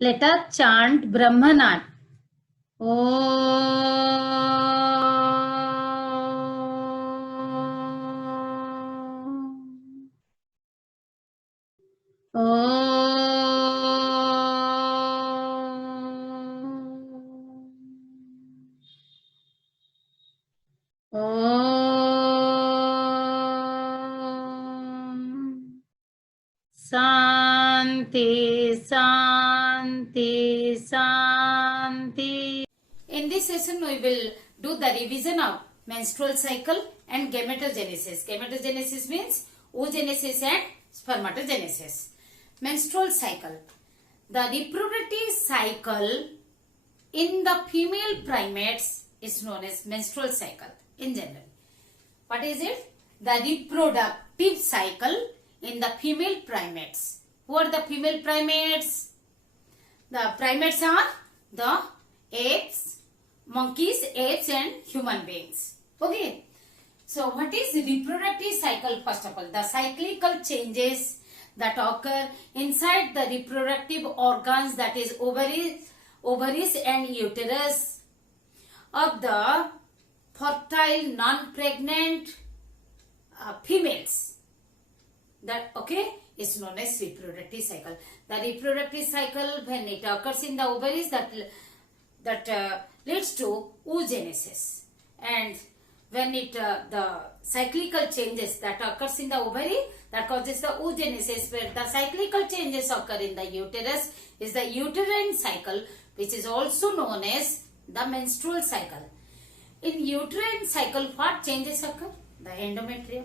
Let us chant Brahmanan. Santi, Santi, Santi. In this session, we will do the revision of menstrual cycle and gametogenesis. Gametogenesis means oogenesis and spermatogenesis. Menstrual cycle. The reproductive cycle in the female primates is known as menstrual cycle in general. What is it? The reproductive cycle in the female primates. Who are the female primates? The primates are the apes, monkeys, apes and human beings. Okay. So what is reproductive cycle? First of all, the cyclical changes that occur inside the reproductive organs, that is ovaries and uterus of the fertile non-pregnant females. That is known as reproductive cycle. The reproductive cycle, when it occurs in the ovaries, that leads to oogenesis, and when the cyclical changes that occurs in the ovary, that causes the oogenesis, where the cyclical changes occur in the uterus is the uterine cycle, which is also known as the menstrual cycle. In uterine cycle, what changes occur? The endometrium.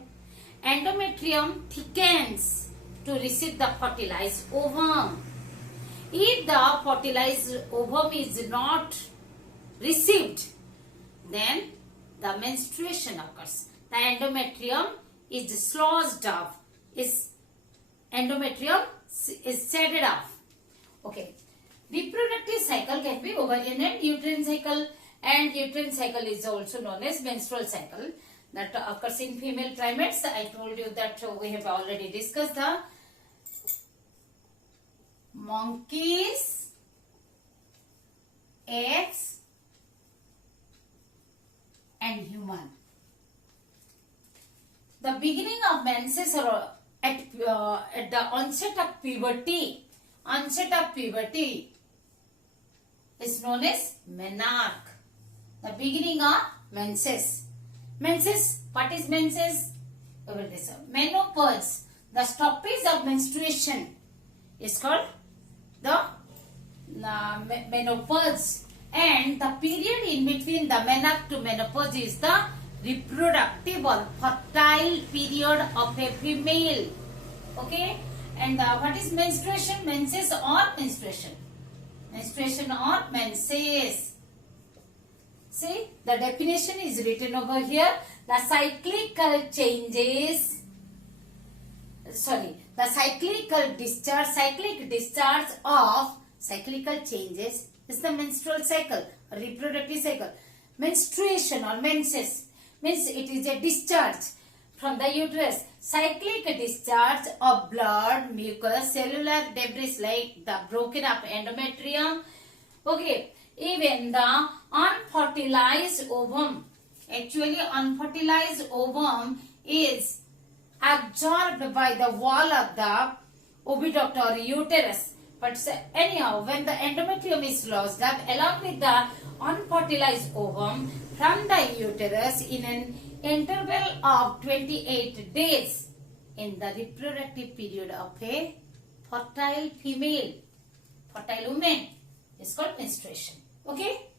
Endometrium thickens to receive the fertilized ovum. If the fertilized ovum is not received, then the menstruation occurs. The endometrium is closed off. Endometrium is shaded off. Okay. Reproductive cycle can be ovarian and uterine cycle, and uterine cycle is also known as menstrual cycle that occurs in female primates. I told you that we have already discussed the monkeys, apes and human. The beginning of menses or at the onset of puberty is known as menarche. The beginning of menses. Menses, what is menses? Menopause. The stoppage of menstruation is called the menopause, and the period in between the menarche to menopause is the reproductive or fertile period of a female. Okay, and what is menstruation? Menses or menstruation? Menstruation or menses. See, the definition is written over here. The cyclical changes is the menstrual cycle, reproductive cycle. Menstruation or menses means it is a discharge from the uterus. Cyclic discharge of blood, mucus, cellular debris like the broken up endometrium. Okay, even the unfertilized ovum. Actually, unfertilized ovum is absorbed by the wall of the oviduct or uterus. But anyhow, when the endometrium is lost up along with the unfertilized ovum from the uterus in an interval of 28 days in the reproductive period of a fertile woman is called menstruation. Okay?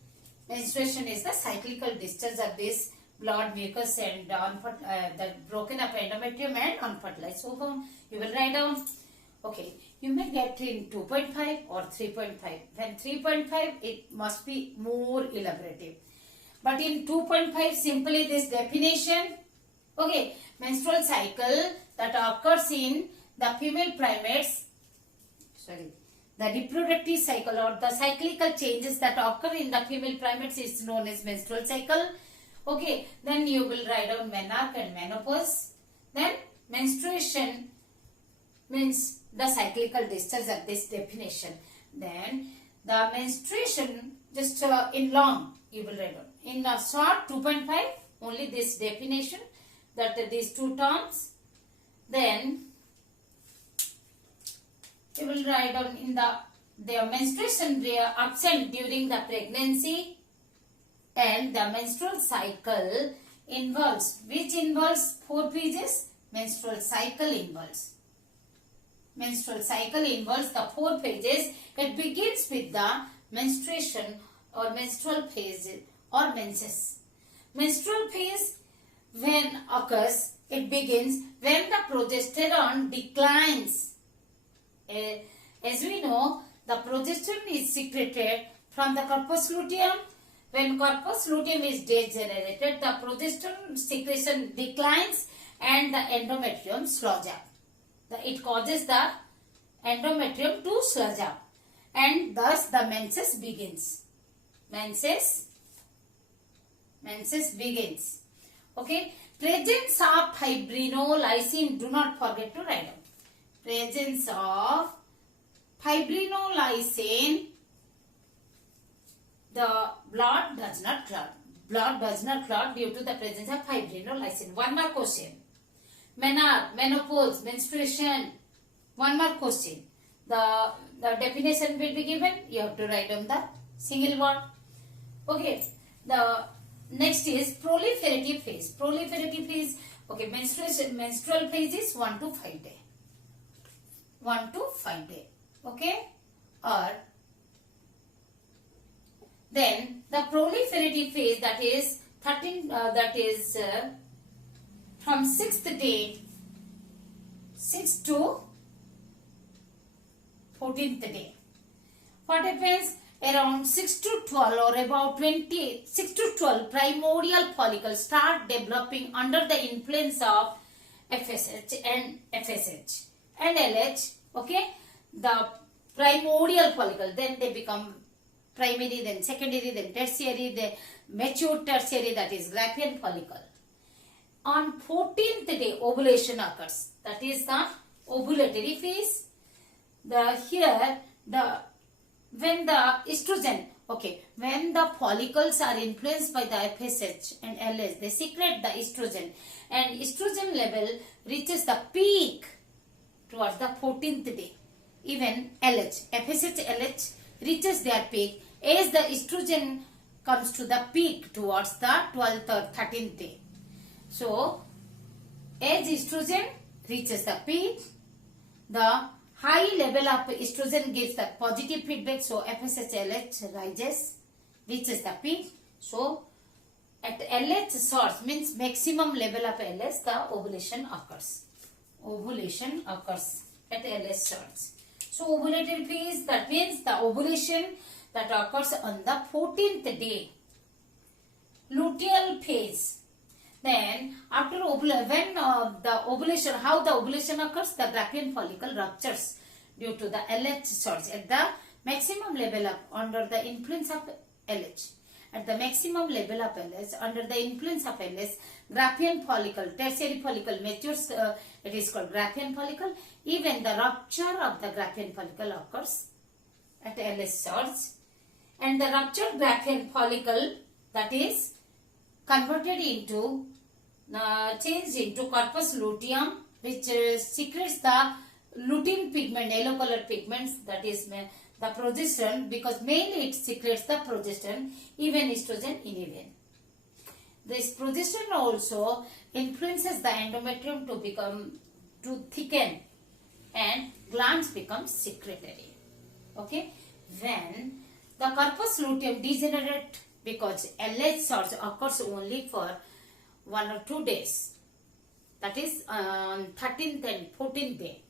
Menstruation is the cyclical discharge of this blood, mucus and the broken up endometrium and unfertilized ovum. You will write down. Okay, you may get in 2.5 or 3.5. When 3.5, it must be more elaborative. But in 2.5, simply this definition. Okay, menstrual cycle that occurs in the female primates. The reproductive cycle or the cyclical changes that occur in the female primates is known as menstrual cycle. Okay, then you will write down menarche and menopause. Then menstruation means the cyclical discharge of this definition. Then the menstruation just in long you will write down. In a short 2.5 only this definition, that these two terms. Then you will write down in the menstruation absent during the pregnancy, and the menstrual cycle involves, which involves 4 phases. Menstrual cycle involves. Menstrual cycle involves the 4 phases. It begins with the menstruation or menstrual phase or menses. Menstrual phase when occurs, it begins when the progesterone declines. As we know, the progesterone is secreted from the corpus luteum. When corpus luteum is degenerated, the progesterone secretion declines and the endometrium sludge up. It causes the endometrium to sludge up, and thus the menses begins. Menses begins. Okay. Presence of fibrinolysin. Do not forget to write down. Presence of fibrinolysin. The blood does not clot. Blood does not clot due to the presence of fibrinolysin. One more question. Menopause, menstruation. One more question. The definition will be given. You have to write down the single word. Okay. The next is proliferative phase. Proliferative phase. Okay. Menstrual phase is 1 to 5 day. 1 to 5 day. Okay. Or then the proliferative phase, that is 13. From 6th day, 6 to 14th day. What happens? Around 6 to 12 or about 6 to 12 primordial follicles start developing under the influence of FSH and LH. Okay, the primordial follicle, then they become primary, then secondary, then tertiary, the mature tertiary, that is Graafian follicle. On 14th day, ovulation occurs. That is the ovulatory phase. When the estrogen, okay, when the follicles are influenced by the FSH and LH, they secrete the estrogen, and estrogen level reaches the peak towards the 14th day. Even LH, FSH, LH reaches their peak as the estrogen comes to the peak towards the 12th or 13th day. So, as estrogen reaches the peak, the high level of estrogen gives the positive feedback. So, FSH-LH reaches the peak. So, at LH source, means maximum level of LH, the ovulation occurs. Ovulation occurs at LH source. So, ovulatory phase, that means the ovulation that occurs on the 14th day. Luteal phase. Then, after the ovulation, how the ovulation occurs? The Graafian follicle ruptures due to the LH source at the maximum level of under the influence of LH. At the maximum level of LH, under the influence of LH, Graafian follicle, tertiary follicle matures. It is called Graafian follicle. Even the rupture of the Graafian follicle occurs at LH source, and the ruptured Graafian follicle, that is converted into changed into corpus luteum, which secretes the lutein pigment, yellow color pigments, that is the progesterone, because mainly it secretes the progesterone, even estrogen in. This progesterone also influences the endometrium to thicken, and glands become secretory. Okay, when the corpus luteum degenerate, because LH source occurs only for 1 or 2 days, that is on 13th and 14th day.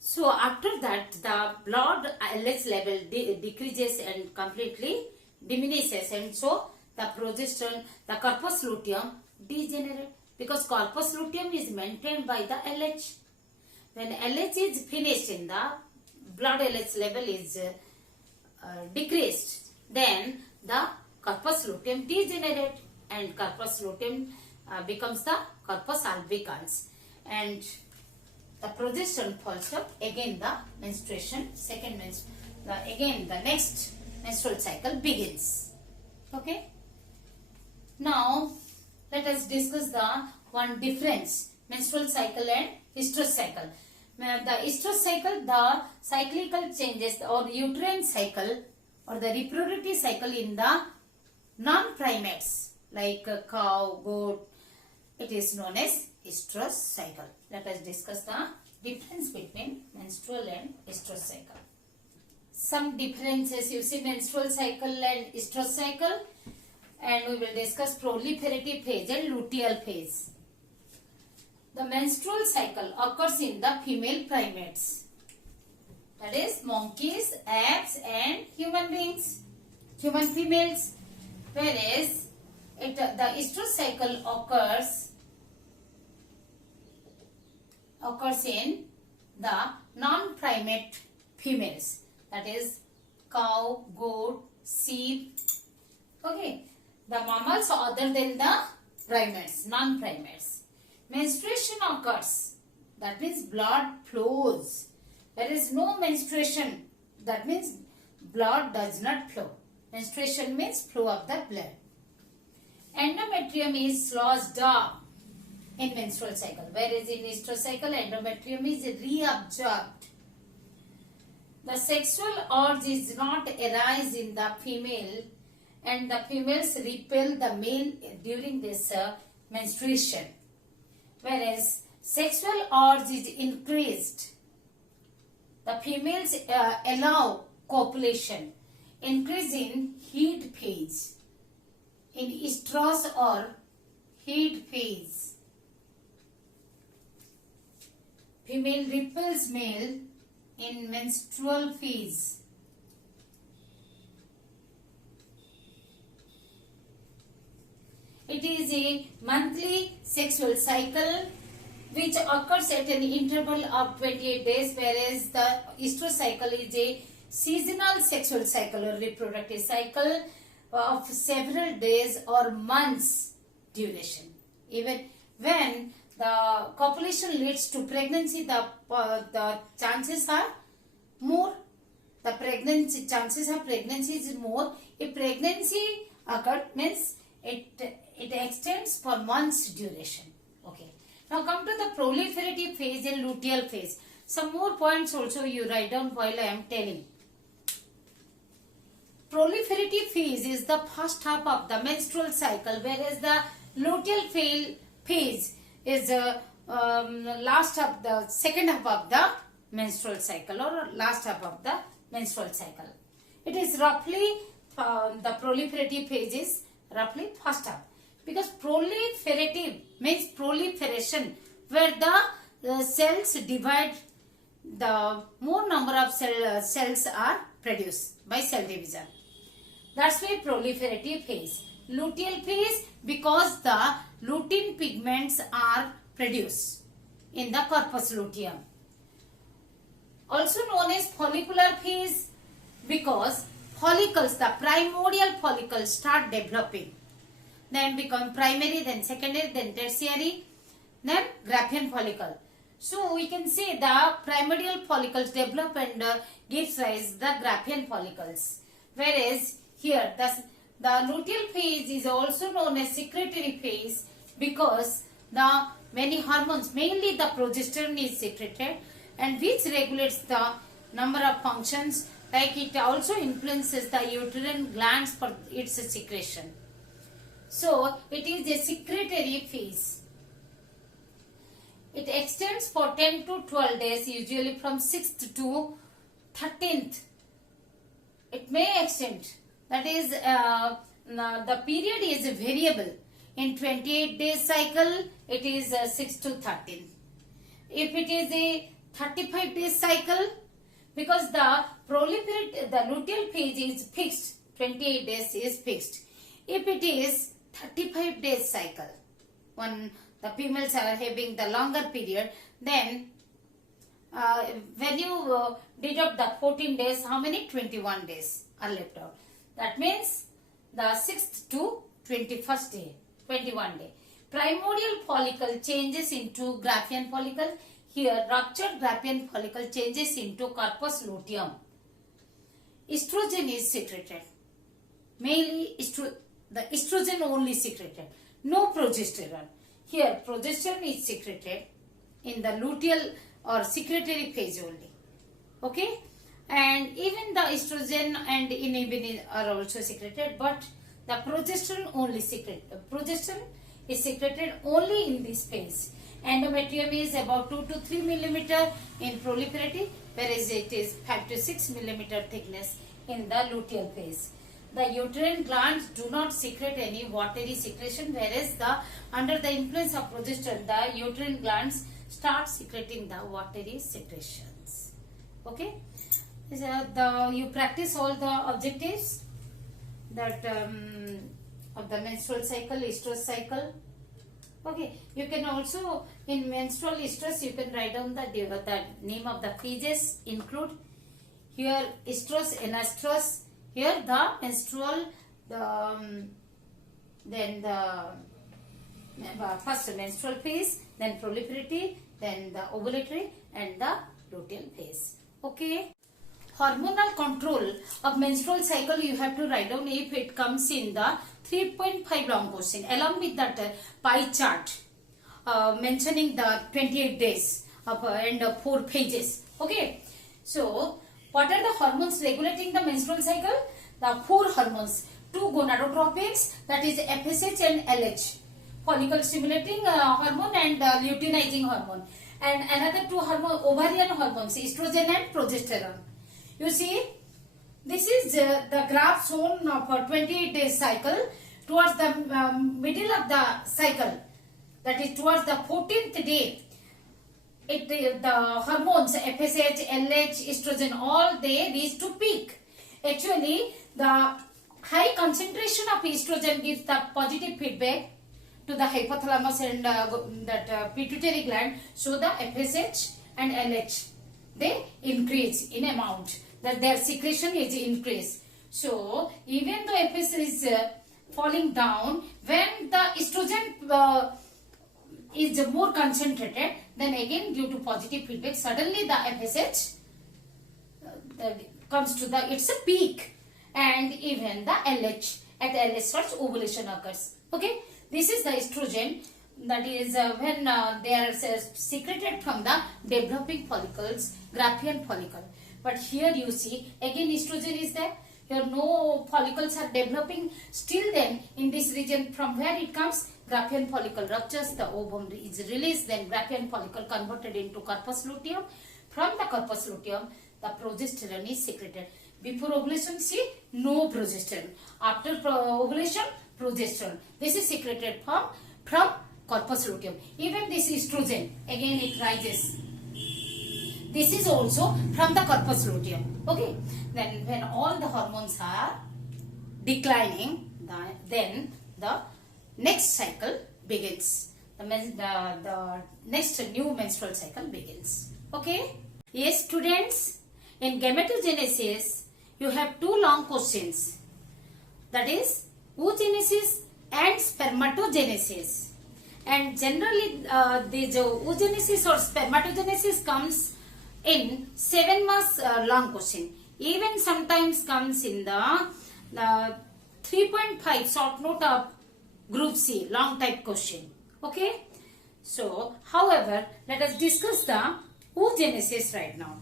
So after that, the blood LH level decreases and completely diminishes, and so the progesterone, the corpus luteum degenerate, because corpus luteum is maintained by the LH. When LH is finished in the blood, LH level is decreased, then the corpus luteum degenerate, and corpus luteum becomes the corpus albicans, and the progesterone falls up. Again the menstruation, second again the next menstrual cycle begins. Okay. Now let us discuss the one difference, menstrual cycle and estrous cycle. The estrous cycle, the cyclical changes or uterine cycle or the reproductive cycle in the non-primates like cow, goat, it is known as estrous cycle. Let us discuss the difference between menstrual and estrous cycle. Some differences you see menstrual cycle and estrous cycle, and we will discuss proliferative phase and luteal phase. The menstrual cycle occurs in the female primates, that is monkeys, apes and human beings, human females, whereas the estrous cycle occurs in the non-primate females, that is cow, goat, sheep. Okay, the mammals other than the primates, non-primates. Menstruation occurs, that means blood flows. There is no menstruation, that means blood does not flow. Menstruation means flow of the blood. Endometrium is lodged up in menstrual cycle, whereas in estrous cycle endometrium is reabsorbed. The sexual urge is not arise in the female, and the females repel the male during this menstruation, whereas sexual urge is increased. The females allow copulation, increase in heat phase, in estrous or heat phase. Female repels male in menstrual phase. It is a monthly sexual cycle which occurs at an interval of 28 days, whereas the estrous cycle is a seasonal sexual cycle or reproductive cycle of several days or months duration. Even when the copulation leads to pregnancy, the chances are more. The pregnancy chances of pregnancy is more. If pregnancy occurred, means it extends for months duration. Okay. Now come to the proliferative phase and luteal phase. Some more points also you write down while I am telling. Proliferative phase is the first half of the menstrual cycle, whereas the luteal phase is last of the second half of the menstrual cycle or last half of the menstrual cycle. It is roughly the proliferative phase is roughly first half, because proliferative means proliferation, where the cells divide, the more number of cells are produced by cell division. That's why proliferative phase. Luteal phase, because the lutein pigments are produced in the corpus luteum. Also known as follicular phase, because follicles, the primordial follicles start developing, then become primary, then secondary, then tertiary, then Graafian follicle. So we can say the primordial follicles develop and gives rise the Graafian follicles, whereas here the luteal phase is also known as secretory phase, because the many hormones, mainly the progesterone, is secreted, and which regulates the number of functions, like it also influences the uterine glands for its secretion. So it is a secretory phase. It extends for 10 to 12 days, usually from 6th to 13th. It may extend. That is, the period is variable. In 28 days cycle, it is 6 to 13. If it is a 35 days cycle, because the luteal phase is fixed, 28 days is fixed. If it is 35 days cycle, when the females are having the longer period, then when you deduct the 14 days, how many? 21 days are left out. That means the 6th to 21st day, 21 day. Primordial follicle changes into Graafian follicle. Here ruptured Graafian follicle changes into corpus luteum. estrogen is secreted. Mainly the estrogen only secreted. No progesterone. Here progesterone is secreted in the luteal or secretory phase only. Okay. And even the estrogen and inhibin are also secreted, but the progesterone only progesterone is secreted only in this phase. Endometrium is about 2 to 3 millimeter in proliferative, whereas it is 5 to 6 millimeter thickness in the luteal phase. The uterine glands do not secrete any watery secretion, whereas under the influence of progesterone, the uterine glands start secreting the watery secretions. Okay. You practice all the objectives that of the menstrual cycle, estrous cycle. Okay, you can also in menstrual estrus you can write down the name of the phases include here estrus, anastrus. Here the menstrual, then the first menstrual phase, then proliferative, then the ovulatory, and the luteal phase. Okay. Hormonal control of menstrual cycle you have to write down if it comes in the 3.5 long question along with that pie chart mentioning the 28 days of and 4 pages. Okay. So what are the hormones regulating the menstrual cycle? The 4 hormones, 2 gonadotropins, that is FSH and LH, follicle stimulating hormone and luteinizing hormone, and another 2 ovarian hormones, estrogen and progesterone. You see, this is the graph shown for 28 days cycle. Towards the middle of the cycle, that is towards the 14th day, the hormones FSH, LH, estrogen, all they reach to peak. Actually, the high concentration of estrogen gives the positive feedback to the hypothalamus and that pituitary gland. So the FSH and LH, they increase in amount, that their secretion is increased. So even though FSH is falling down, when the estrogen is more concentrated, then again due to positive feedback, suddenly the FSH comes to its peak, and even the LH, at LH starts ovulation occurs. Okay, this is the estrogen, that is when they are secreted from the developing follicles, Graafian follicle. But here you see again estrogen is there. Here no follicles are developing. Still then in this region, from where it comes, Graafian follicle ruptures, the ovum is released, then Graafian follicle converted into corpus luteum. From the corpus luteum, the progesterone is secreted. Before ovulation, see, no progesterone. After ovulation, progesterone. This is secreted from corpus luteum. Even this estrogen, again it rises. This is also from the corpus luteum. Okay. Then when all the hormones are declining, then the next cycle begins. The next new menstrual cycle begins. Okay. Yes, students. In gametogenesis, you have 2 long questions. That is oogenesis and spermatogenesis. And generally, this oogenesis or spermatogenesis comes in 7 marks long question. Even sometimes comes in the 3.5 short note of group C long type question. Okay. So, however, let us discuss the oogenesis right now.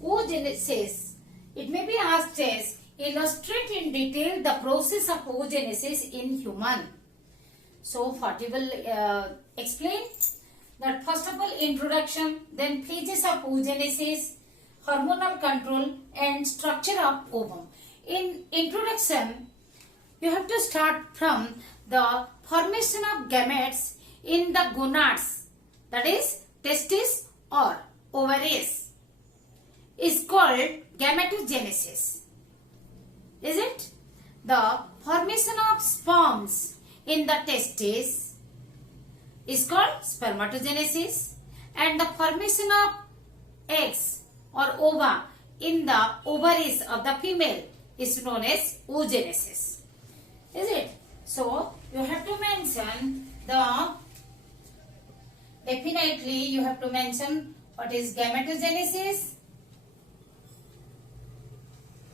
Oogenesis, it may be asked as illustrate in detail the process of oogenesis in human. So, what we will explain that first of all introduction, then phases of oogenesis, hormonal control and structure of ovum. In introduction, you have to start from the formation of gametes in the gonads, that is testes or ovaries, is called gametogenesis. Is it? The formation of sperms in the testes is called spermatogenesis, and the formation of eggs or ova in the ovaries of the female is known as oogenesis. Is it? So, you have to mention definitely you have to mention what is gametogenesis,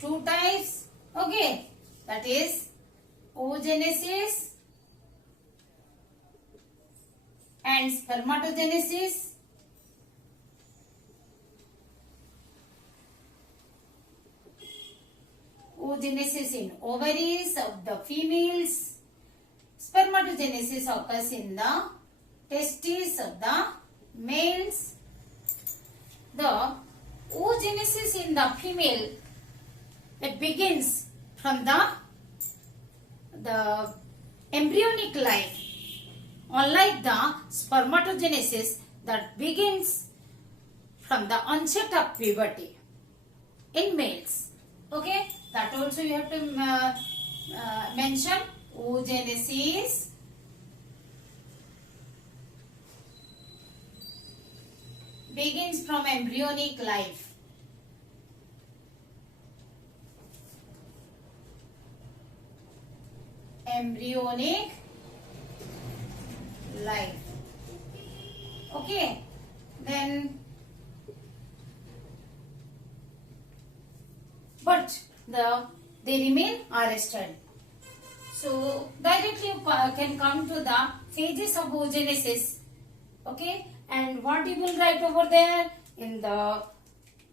two types. Okay, that is oogenesis and spermatogenesis. Oogenesis in ovaries of the females. Spermatogenesis occurs in the testes of the males. The oogenesis in the female, it begins from the embryonic life, unlike the spermatogenesis that begins from the onset of puberty in males. Okay, that also you have to mention. Oogenesis begins from embryonic life. Embryonic life. Okay, then but they remain arrested. So directly you can come to the phases of oogenesis. Okay, and what you will write over there? In the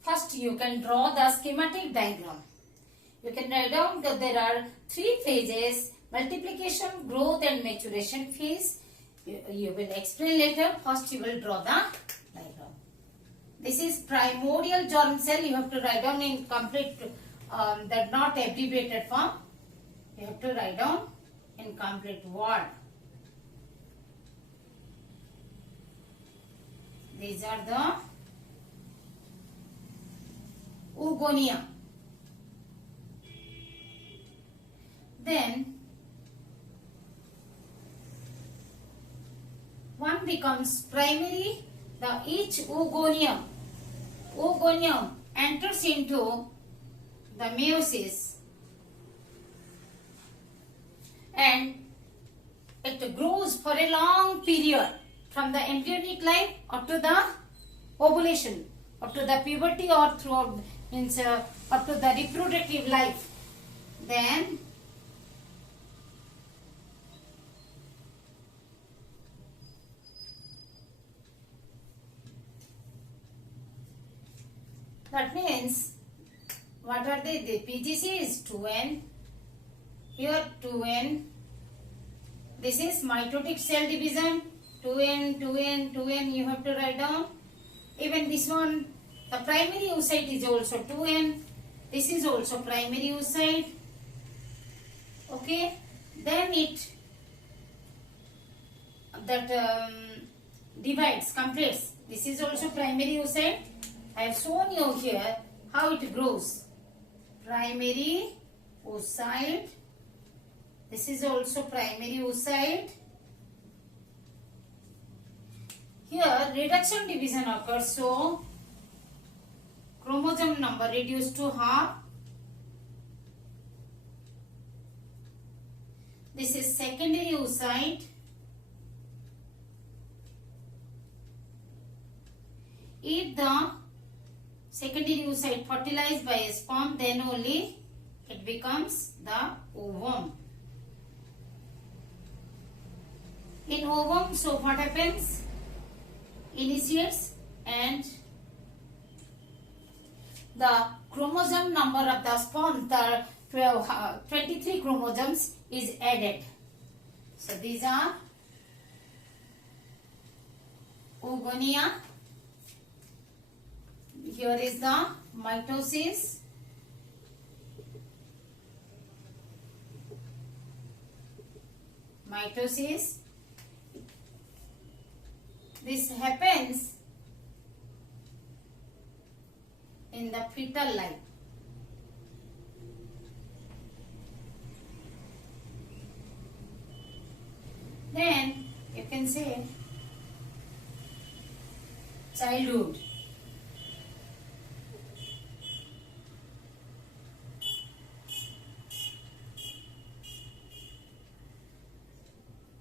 first you can draw the schematic diagram. You can write down that there are three phases: multiplication, growth and maturation phase. You will explain later. First you will draw the diagram. This is primordial germ cell. You have to write down in complete, that not abbreviated form. You have to write down in complete word. These are the oogonia. Then one becomes primary. Each oogonium enters into the meiosis and it grows for a long period from the embryonic life up to the ovulation, up to the puberty, or throughout means up to the reproductive life. Then that means what are they? The PGC is 2N. Here 2N. This is mitotic cell division. 2N, 2N, 2N. You have to write down. Even this one, the primary oocyte is also 2N. This is also primary oocyte. Okay. Then it divides, completes. This is also primary oocyte. I have shown you here how it grows. Primary oocyte. This is also primary oocyte. Here reduction division occurs, so chromosome number reduced to half. This is secondary oocyte. If the secondary oocyte fertilized by a sperm, then only it becomes the ovum. In ovum, so what happens? Initiates and the chromosome number of the sperm, the 23 chromosomes is added. So these are oogonia. Here is the mitosis. Mitosis. This happens in the fetal life. Then you can say childhood.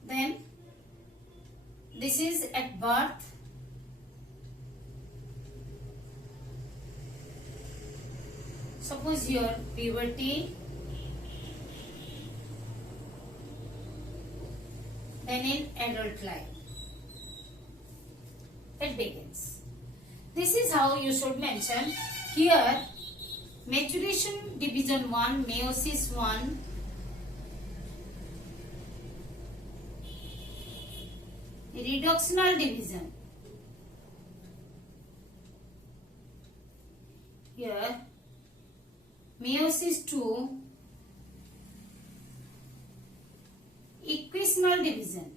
Then this is at birth. Suppose suppose your puberty, then in adult life it begins. This is how you should mention here. Maturation division 1, meiosis 1, reductional division. Here meiosis 2, equational division.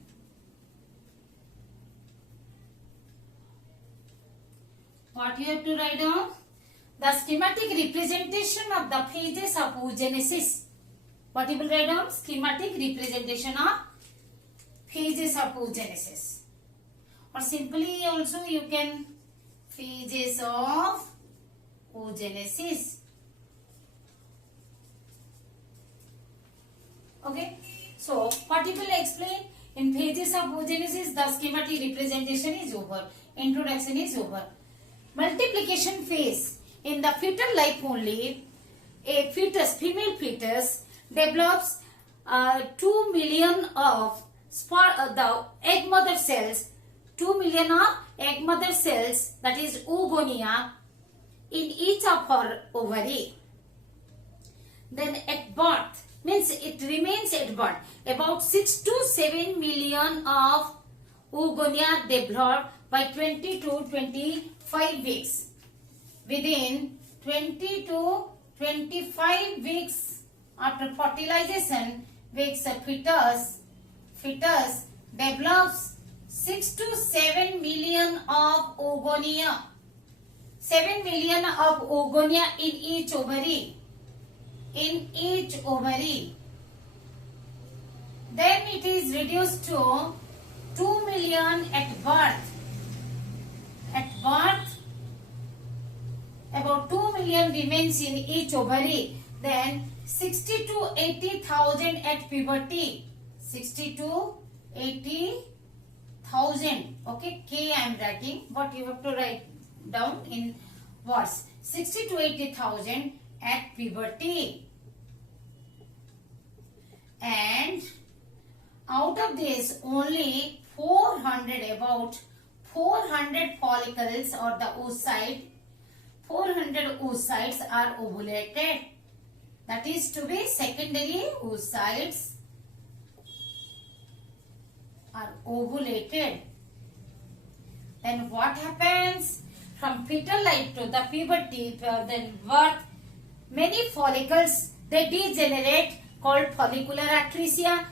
What you have to write down? The schematic representation of the phases of oogenesis. What you will write down? Schematic representation of phases of oogenesis. Or simply also you can phases of oogenesis. Okay. So what you will explain? In phases of oogenesis, the schematic representation is over. Introduction is over. Multiplication phase. In the fetal life only, a fetus, female fetus, develops 2 million of the egg mother cells, 2 million of egg mother cells, that is oogonia, in each of her ovary. Then at birth, means it remains at birth, about 6 to 7 million of oogonia develop by 20 to 25 weeks. Within 20 to 25 weeks after fertilization, weeks a fetus develops 6 to 7 million of oogonia. 7 million of oogonia in each ovary. In each ovary. Then it is reduced to 2 million at birth. At birth, about 2 million remains in each ovary. Then 60 to 80,000 at puberty. 60 to 80,000. Okay, K I am writing, but you have to write down in words. 60 to 80,000 at puberty. And out of this, only 400, about 400 follicles or the oocyte, 400 oocytes are ovulated. That is to be secondary oocytes are ovulated. Then what happens? From fetal life to the puberty, then birth, many follicles, they degenerate, called follicular atresia,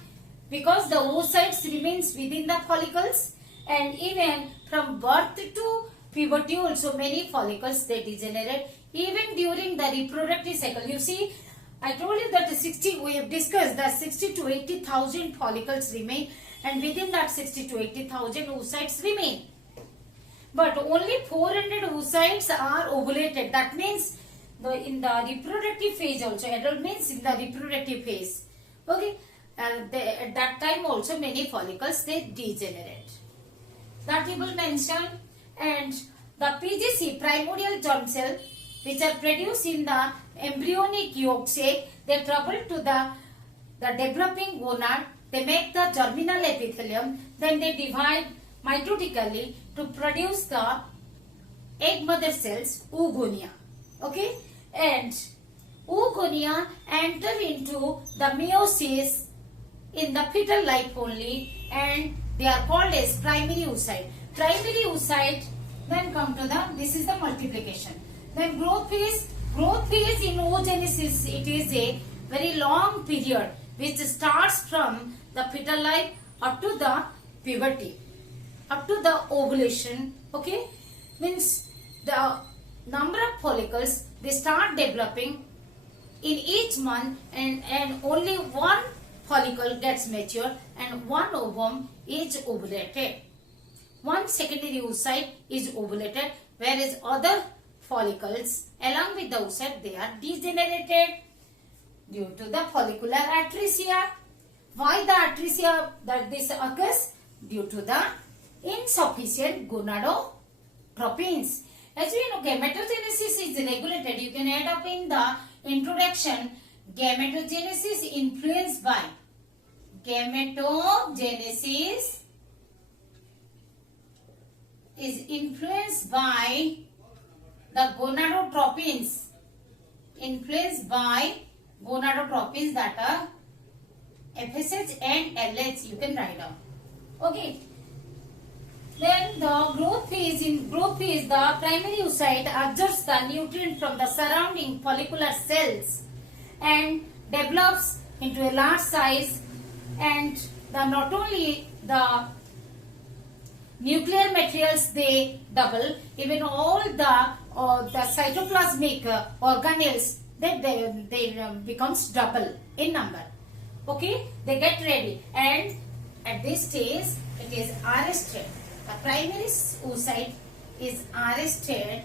because the oocytes remains within the follicles. And even from birth to puberty also many follicles they degenerate. Even during the reproductive cycle, you see, I told you that we have discussed that 60 to 80,000 follicles remain, and within that 60 to 80,000 oocytes remain. But only 400 oocytes are ovulated. That means in the reproductive phase also, adult means in the reproductive phase. Okay, at that time also many follicles they degenerate. That you will mention. And the PGC, primordial germ cell, which are produced in the embryonic yolk sac, they travel to the developing gonad, they make the germinal epithelium, then they divide mitotically to produce the egg mother cells, oogonia. Okay, and oogonia enter into the meiosis in the fetal life only, and they are called as primary oocyte. Primary oocyte then come to this is the multiplication. Then growth phase in oogenesis, it is a very long period which starts from the fetal life up to the puberty, up to the ovulation. Okay, means the number of follicles they start developing in each month, and only one follicle gets mature and one ovum is ovulated. One secondary oocyte is ovulated, whereas other follicles along with the oocyte they are degenerated due to the follicular atresia. Why the atresia that this occurs? Due to the insufficient gonadotropins. As we know, gametogenesis is regulated. You can add up in the Introduction. Gametogenesis influenced by is influenced by the gonadotropins. Influenced by gonadotropins that are FSH and LH. You can write down. Okay. Then the growth phase. In growth phase, the primary oocyte absorbs the nutrient from the surrounding follicular cells and develops into a large size, and not only the nuclear materials they double, even all the cytoplasmic organelles they becomes double in number. Okay, they get ready, and at this stage it is arrested. The primary oocyte is arrested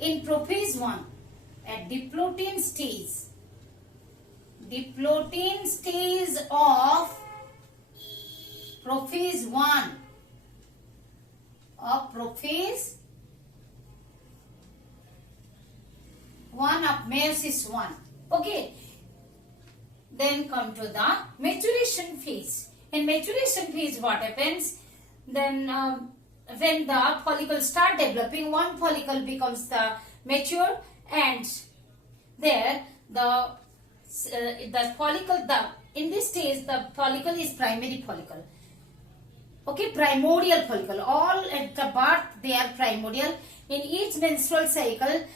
in prophase 1 at diplotin stage. Diplotin stage of prophase 1 of meiosis 1. Okay. Then come to the maturation phase. In maturation phase, what happens? Then when the follicles start developing, one follicle becomes the mature, and there the follicle, in this stage the follicle is primary follicle. Okay, primordial follicle. All at the birth they are primordial. In each menstrual cycle,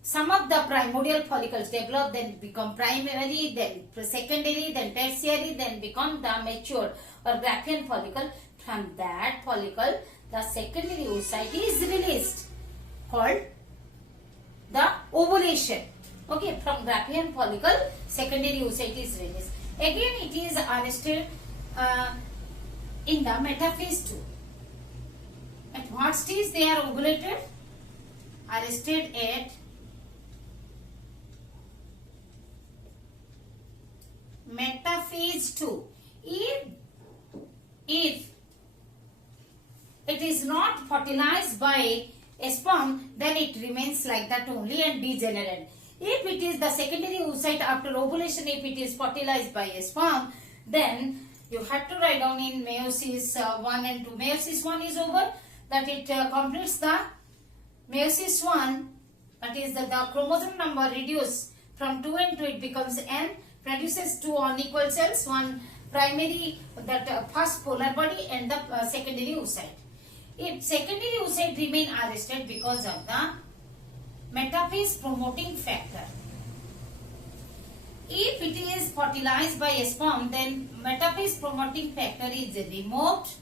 some of the primordial follicles develop, then become primary, then secondary, then tertiary, then become the mature or Graafian follicle. From that follicle, the secondary oocyte is released, called the ovulation. Okay, from Graafian follicle, secondary oocyte is released. Again, it is arrested in the metaphase 2. At what stage they are ovulated? Arrested at metaphase 2. If it is not fertilized by a sperm, then it remains like that only and degenerate. If it is the secondary oocyte after ovulation, if it is fertilized by a sperm, then you have to write down in meiosis 1 and 2. Meiosis 1 is over, that it completes the meiosis 1, that is the chromosome number reduced from 2 and 2, it becomes N, produces 2 unequal cells, one primary, that first polar body, and the secondary oocyte. If secondary oocyte remain arrested because of the metaphase promoting factor. If it is fertilized by a sperm, then metaphase promoting factor is removed.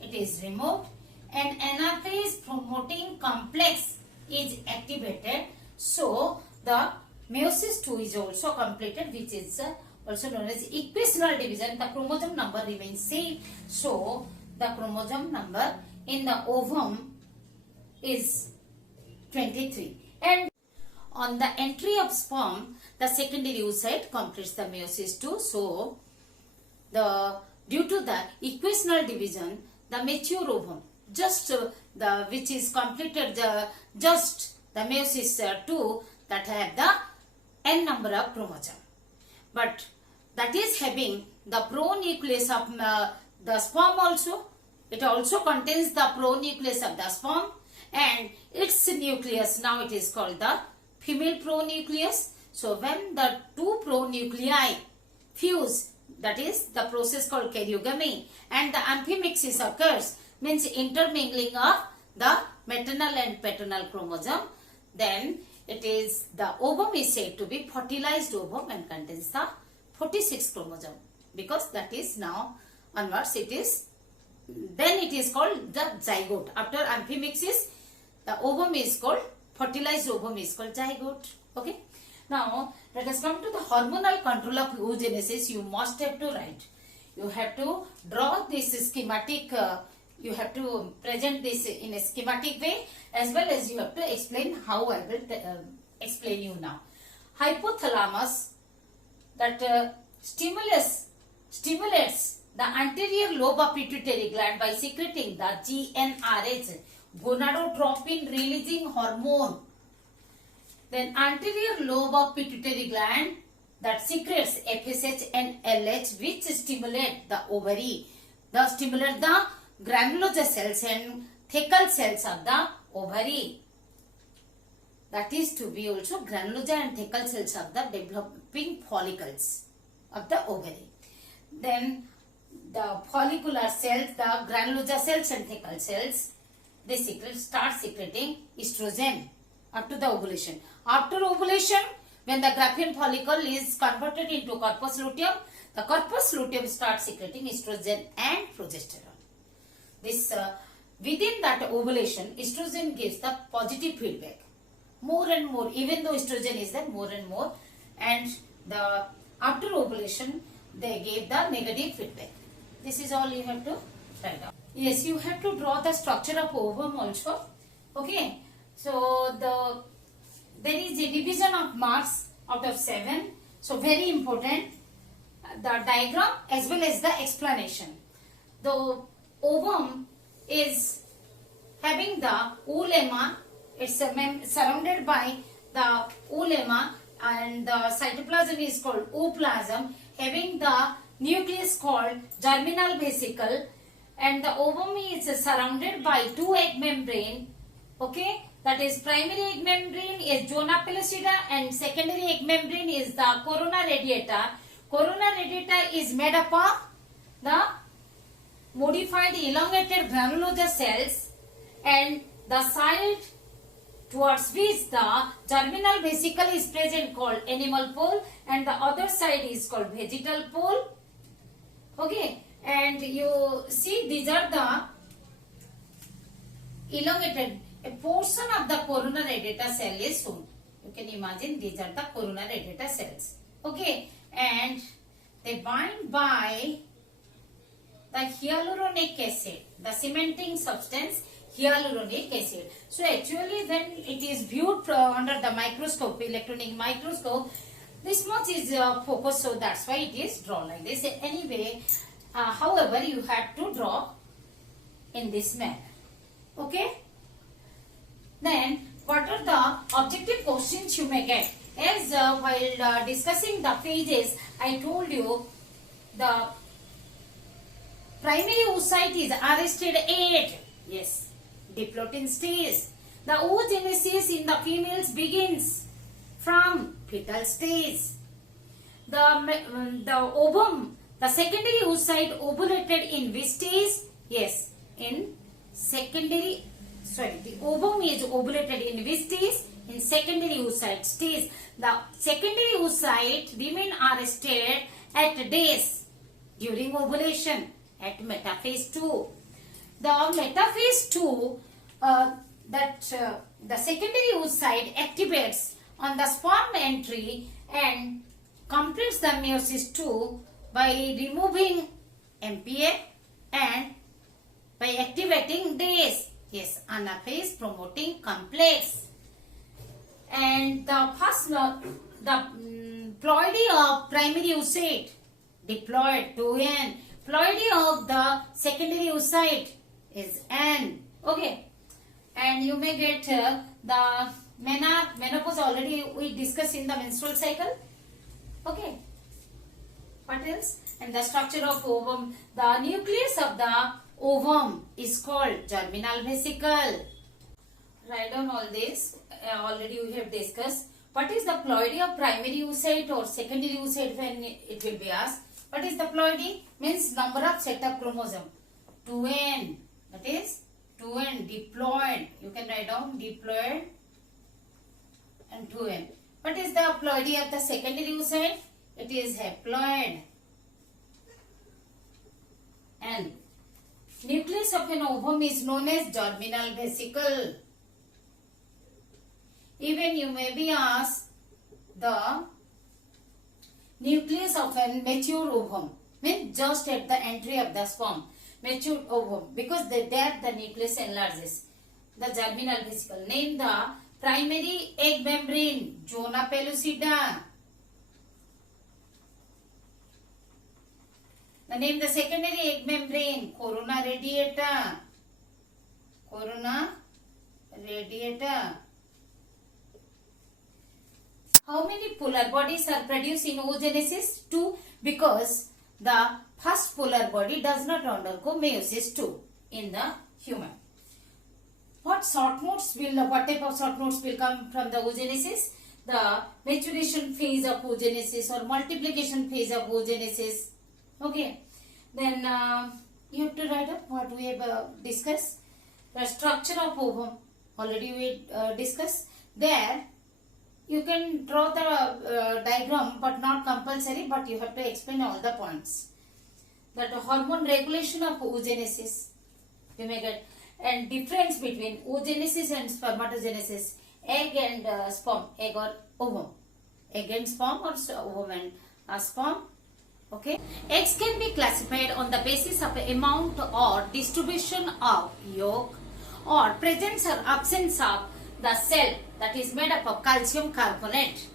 It is removed, and anaphase promoting complex is activated. So the meiosis 2 is also completed, which is also known as equational division. The chromosome number remains same. So the chromosome number in the ovum is 23. And on the entry of sperm, the secondary oocyte completes the meiosis 2. So due to the equational division, the mature ovum, just which is completed the meiosis 2, that have the n number of chromosome, but that is having the pronucleus of the sperm also. It also contains the pronucleus of the sperm, and its nucleus, now it is called the female pronucleus. So when the two pronuclei fuse, that is the process called karyogamy, and the amphimixis occurs, means intermingling of the maternal and paternal chromosome, then it is the ovum is said to be fertilized ovum and contains the 46 chromosome, because that is now onwards it is, then it is called the zygote. After amphimixis, the ovum is called, fertilized ovum is called zygote. Okay. Now let us come to the hormonal control of oogenesis. You must have to write. You have to draw this schematic. You have to present this in a schematic way, as well as you have to explain how I will explain you now. Hypothalamus, that stimulates the anterior lobe of pituitary gland by secreting the GnRH, gonadotropin releasing hormone. Then anterior lobe of pituitary gland that secretes FSH and LH, which stimulate the ovary, stimulate the granulosa cells and thecal cells of the ovary. That is to be also granulosa and thecal cells of the developing follicles of the ovary. Then the follicular cells, the granulosa cells and thecal cells, they start secreting estrogen up to the ovulation. After ovulation, when the Graafian follicle is converted into corpus luteum, the corpus luteum starts secreting estrogen and progesterone. This within that ovulation, estrogen gives the positive feedback. More and more, even though estrogen is there, more and more, and the after ovulation they gave the negative feedback. This is all you have to write down. Yes, you have to draw the structure of ovum also. Okay, so there is a division of marks out of 7. So very important, the diagram as well as the explanation. The ovum is having the oolemma. It's surrounded by the oolemma, and the cytoplasm is called ooplasm, having the nucleus called germinal vesicle, and the ovum is surrounded by 2 egg membrane. Okay, that is primary egg membrane is zona pellucida and secondary egg membrane is the corona radiata. Corona radiata is made up of the modified elongated granulosa cells, and the side towards which the germinal vesicle is present called animal pole, and the other side is called vegetal pole. Okay, and you see these are the elongated, a portion of the corona radiata cell is shown. You can imagine these are the corona radiata cells. Okay, and they bind by the hyaluronic acid, the cementing substance hyaluronic acid. So actually when it is viewed under the microscope, electronic microscope, this much is focused, so that's why it is drawn like this. Anyway, however, you have to draw in this manner. Okay. Then what are the objective questions you may get? As while discussing the phases, I told you the primary oocyte is arrested at, yes, diplotin stage. The oogenesis in the females begins from fetal stage. The ovum, the secondary oocyte ovulated in which stage? Yes, in secondary, the ovum is ovulated in which stage? In secondary oocyte stage. The secondary oocyte remain arrested at days during ovulation at metaphase 2. The metaphase 2, the secondary oocyte activates on the sperm entry and completes the meiosis 2 by removing MPA and by activating DASE, yes, anaphase promoting complex. And the first, ploidy of primary oocyte diploid 2N, ploidy of the secondary oocyte is N. Okay, and you may get the menopause already we discussed in the menstrual cycle. Okay, what else? And the structure of ovum, the nucleus of the ovum is called germinal vesicle. Write down all this. Already we have discussed. What is the ploidy of primary oocyte or secondary oocyte when it will be asked? What is the ploidy? Means number of set of chromosome. 2N. That is 2N, diploid. You can write down diploid and 2N. What is the ploidy of the secondary oocyte? It is haploid. And nucleus of an ovum is known as germinal vesicle. Even you may be asked the nucleus of a mature ovum, means just at the entry of the sperm, mature ovum, because there the nucleus enlarges. The germinal vesicle. Name the primary egg membrane, zona pellucida. Name the secondary egg membrane, corona radiata. corona radiata. How many polar bodies are produced in oogenesis? 2, because the first polar body does not undergo meiosis 2 in the human. What type of short notes will come from the oogenesis? The maturation phase of oogenesis or multiplication phase of oogenesis. Okay. Then you have to write up what we have discussed. The structure of ovum, already we discussed. There you can draw the diagram, but not compulsory, but you have to explain all the points. That hormone regulation of oogenesis, you may get, and difference between oogenesis and spermatogenesis, egg and sperm, egg or ovum, egg and sperm or ovum and sperm. Okay. Eggs can be classified on the basis of amount or distribution of yolk or presence or absence of the cell that is made up of calcium carbonate.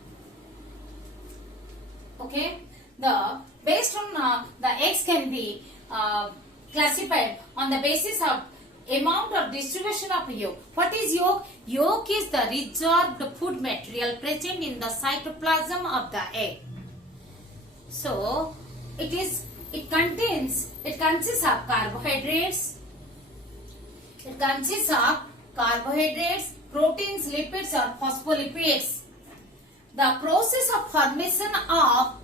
Okay. Based on the eggs can be classified on the basis of amount or distribution of yolk. What is yolk? Yolk is the resorbed food material present in the cytoplasm of the egg. So it consists of carbohydrates. It consists of carbohydrates, proteins, lipids or phospholipids. The process of formation of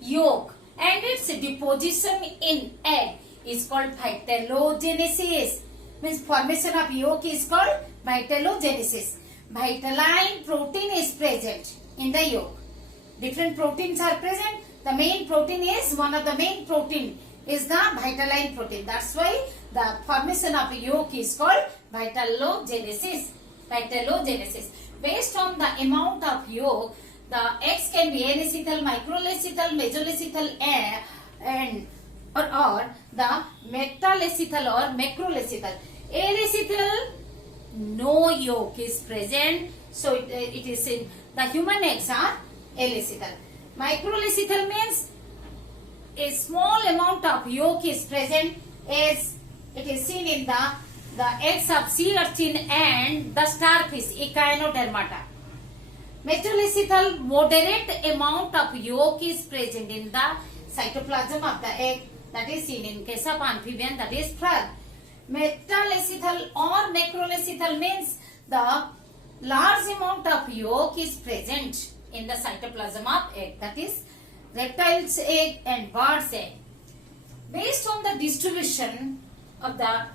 yolk and its deposition in egg is called vitellogenesis. Means formation of yolk is called vitellogenesis. Vitelline protein is present in the yolk. Different proteins are present. The main protein is, one of the main protein is the vitelline protein. That's why the formation of yolk is called vitellogenesis. Vitellogenesis. Based on the amount of yolk, the eggs can be alecithal, microlecithal, mesolecithal and or the metalecithal or macrolecithal. Alecithal, no yolk is present, so it is in the human eggs are alecithal. Microlecithal means a small amount of yolk is present, as it is seen in the eggs of sea urchin and the starfish Echinodermata. Metalecithal, moderate amount of yolk is present in the cytoplasm of the egg, that is seen in case of amphibian, that is frog. Metalecithal or macrolecithal means the large amount of yolk is present in the cytoplasm of egg, that is reptiles egg and birds egg. Based on the distribution of the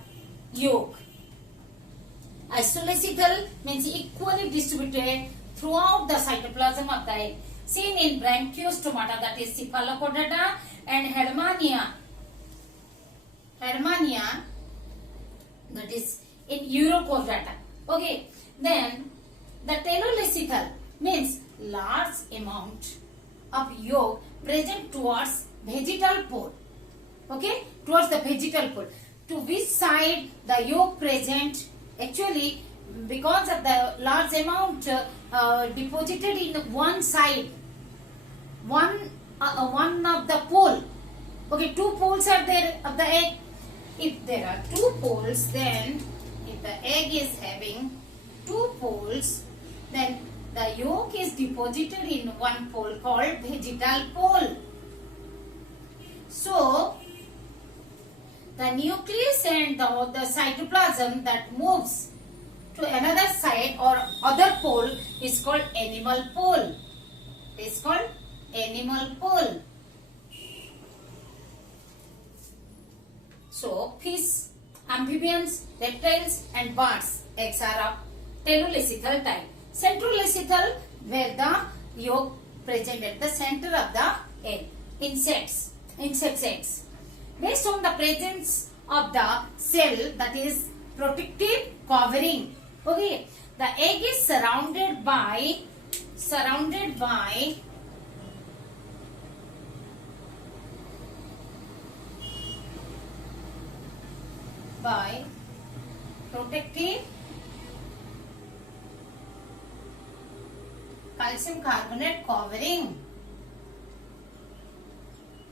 yolk, isolecithal means equally distributed throughout the cytoplasm of the egg, seen in Branchiostomata, that is Cephalochordata, and Hermania, that is in Urochordata. Okay, then the telolecithal means large amount of yolk present towards vegetal pole. Okay, towards the vegetal pole. To which side the yolk present? Actually, because of the large amount deposited in one side, one of the pole. Okay, two poles are there of the egg. If there are two poles, then if the egg is having two poles, then the yolk is deposited in one pole called vegetal pole. So the nucleus and the cytoplasm that moves to another side or other pole is called animal pole. It is called animal pole. So fish, amphibians, reptiles and birds eggs are of telolecithal type. Centrolecithal, where the yolk present at the center of the egg. Insects eggs. Based on the presence of the cell, that is protective covering. Okay, the egg is surrounded by protective calcium carbonate covering,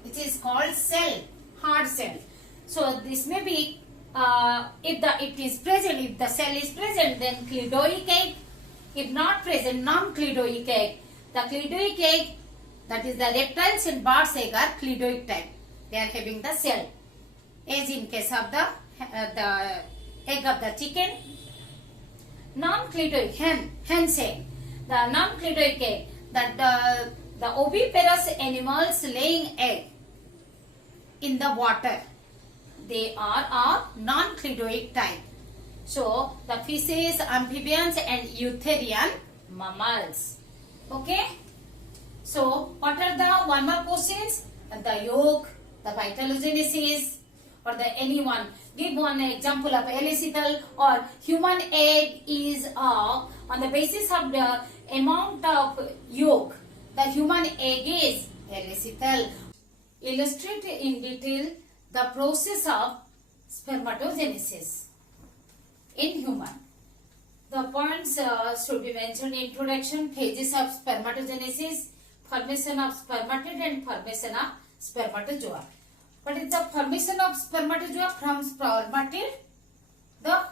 which is called cell, hard cell. So this may be If it is present, if the cell is present, then cleidoic egg. If not present, non-cleidoic egg. The cleidoic egg, that is the reptiles and birds' egg, are cleidoic type. They are having the cell. As in case of the egg of the chicken. Non-cleidoic hen's egg. The non-cleidoic egg, that the oviparous animals laying egg in the water, they are a non-cleidoic type. So the fishes, amphibians and eutherian mammals. Okay. So what are the one more questions? The yolk, the vitellogenesis, or the anyone. Give one example of elicital or human egg is on the basis of the amount of yolk. The human egg is elicital. Illustrate in detail the process of spermatogenesis in human. The points should be mentioned in introduction, phases of spermatogenesis, formation of spermatid and formation of spermatozoa. What is the formation of spermatozoa? From spermatid, the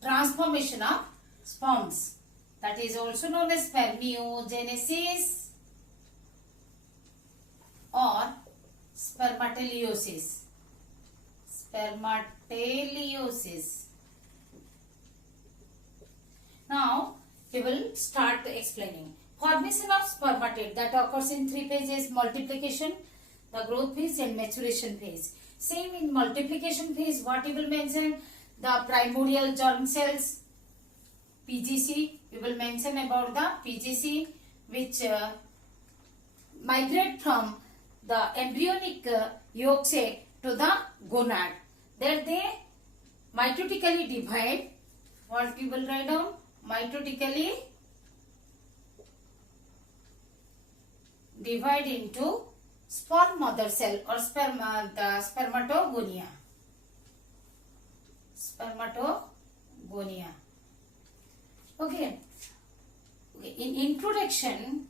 transformation of sperms. That is also known as spermiogenesis or spermatolysis. Spermatolysis. Now, we will start explaining. Formation of spermatid, that occurs in three phases: multiplication, the growth phase and maturation phase. Same in multiplication phase, what we will mention? The primordial germ cells, PGC. We will mention about the PGC, which migrate from the embryonic yolk sac to the gonad. There they mitotically divide. What we will write down? Mitotically divide into sperm mother cell or the spermatogonia. Spermatogonia. Okay. In introduction,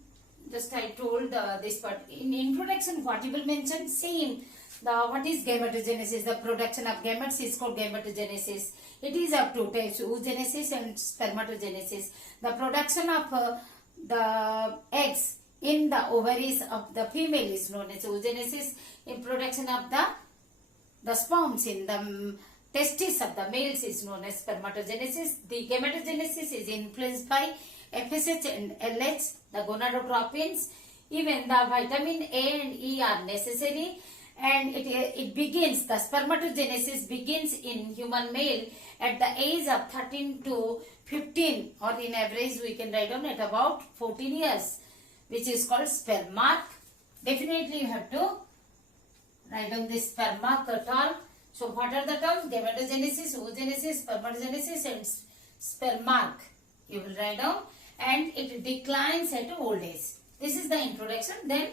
just I told this part. In introduction, what you will mention? Same. What is gametogenesis? The production of gametes is called gametogenesis. It is of two types: oogenesis and spermatogenesis. The production of the eggs in the ovaries of the female is known as oogenesis. In production of the sperms in the testes of the males is known as spermatogenesis. The gametogenesis is influenced by FSH and LH, the gonadotropins. Even the vitamin A and E are necessary, and it begins, the spermatogenesis begins in human male at the age of 13 to 15, or in average we can write down at about 14 years, which is called sperm mark. Definitely you have to write down this sperm mark term. So what are the terms? Gametogenesis, oogenesis, spermatogenesis and sperm mark. You will write down, and it declines at old age. This is the introduction. Then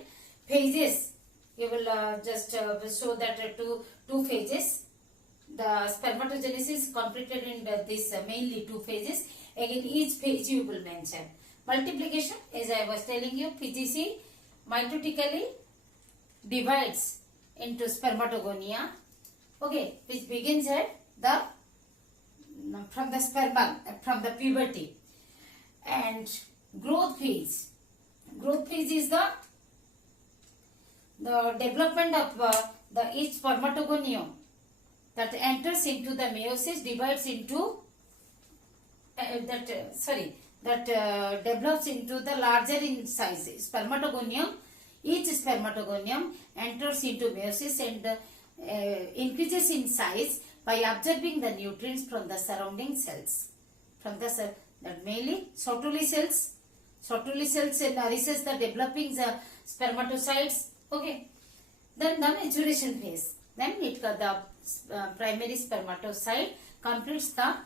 phases. You will just show that two phases. The spermatogenesis completed in this mainly two phases. Again, each phase you will mention. Multiplication, as I was telling you, PGC mitotically divides into spermatogonia. Okay, which begins at from the sperma, from the puberty. And growth phase. Growth phase is the development of each spermatogonium that enters into the meiosis, divides into develops into the larger in size spermatogonium. Each spermatogonium enters into meiosis and increases in size by absorbing the nutrients from the surrounding cells. From the cell, that mainly Sertoli cells. Sertoli cells nourishes the developing the spermatocytes. Okay. Then the maturation phase. Then the primary spermatocyte completes the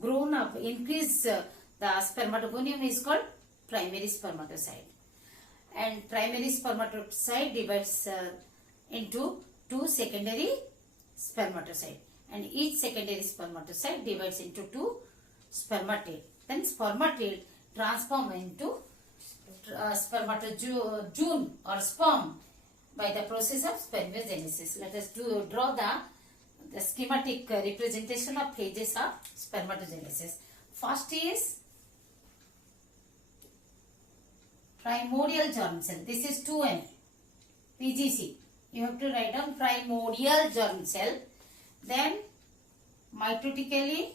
grown up, increase the spermatogonium is called primary spermatocyte. And primary spermatocyte divides into two secondary spermatocyte, and each secondary spermatocyte divides into two spermatid. Then spermatid transform into spermatozoon or sperm by the process of spermiogenesis. Let us draw the schematic representation of phases of spermatogenesis. First is primordial germ cell. This is 2N, PGC. You have to write down primordial germ cell. Then mitotically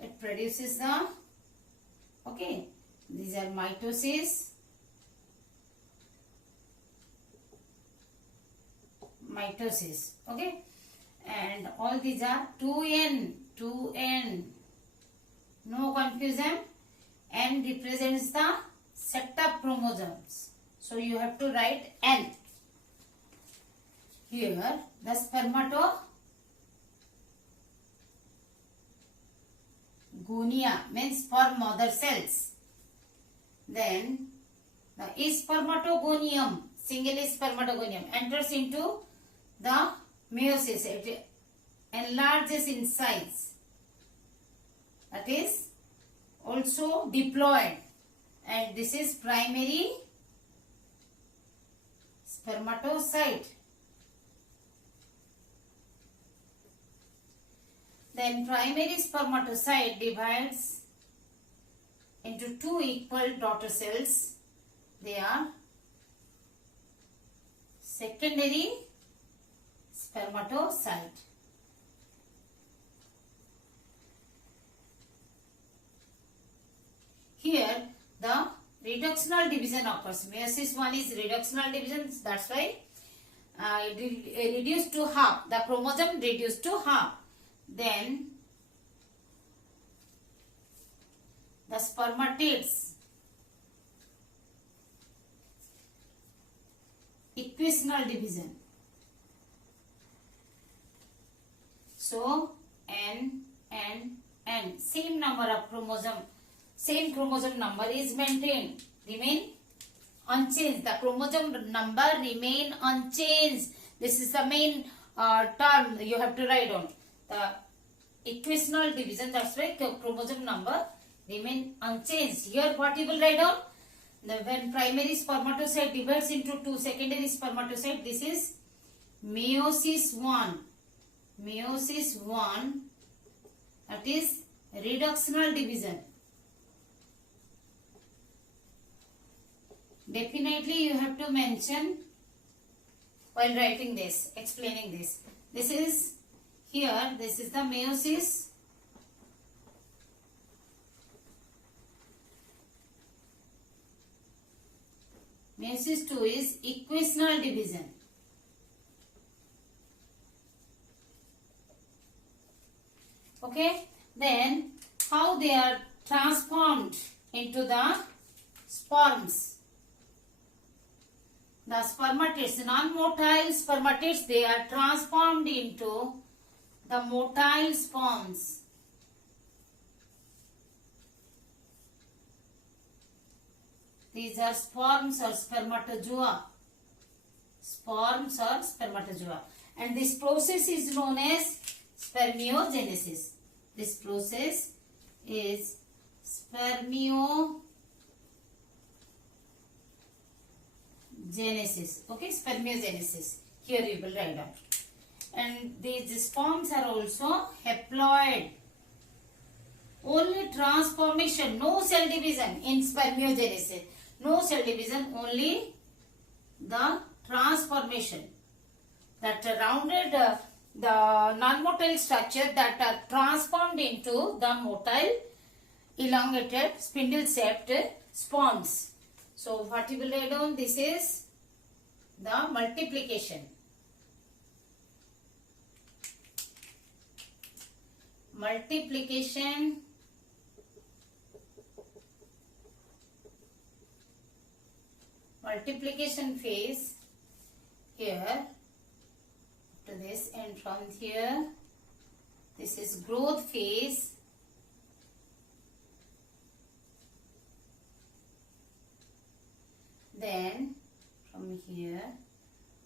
it produces the, okay, these are mitosis, okay, and all these are 2N, no confusion. N represents the set of chromosomes, so you have to write N. Here the spermatogonia means for mother cells. Then the spermatogonium, single spermatogonium, enters into the meiosis. It enlarges in size. That is also diploid, and this is primary spermatocyte. Then primary spermatocyte divides into two equal daughter cells. They are secondary spermatocyte. Here the reductional division occurs. Meiosis 1 is reductional division. That's why reduced to half. The chromosome reduced to half. Then the spermatids, equisenal division. So N, same number of chromosome, same chromosome number is maintained, remain unchanged. The chromosome number remain unchanged. This is the main term you have to write on. The equisenal division, that's why chromosome number remain unchanged. Here what you will write down? When primary spermatocyte divides into two secondary spermatocyte, this is meiosis 1. Meiosis 1, that is reductional division. Definitely you have to mention while writing this, explaining this. This is here, this is the meiosis. Meiosis 2 is equisenal division. Okay, then how they are transformed into the sperms. The spermatids, non-motile spermatids, they are transformed into the motile sperms. These are sperms or spermatozoa. Sperms or spermatozoa. And this process is known as spermiogenesis. This process is spermiogenesis. Okay, spermiogenesis. Here you will write down. And these sperms are also haploid. Only transformation, no cell division in spermiogenesis. No cell division, only the transformation. That rounded the non-motile structure that are transformed into the motile, elongated, spindle-shaped sperms. So what you will write down? This is the multiplication. Multiplication phase here to this, and from here this is growth phase. Then from here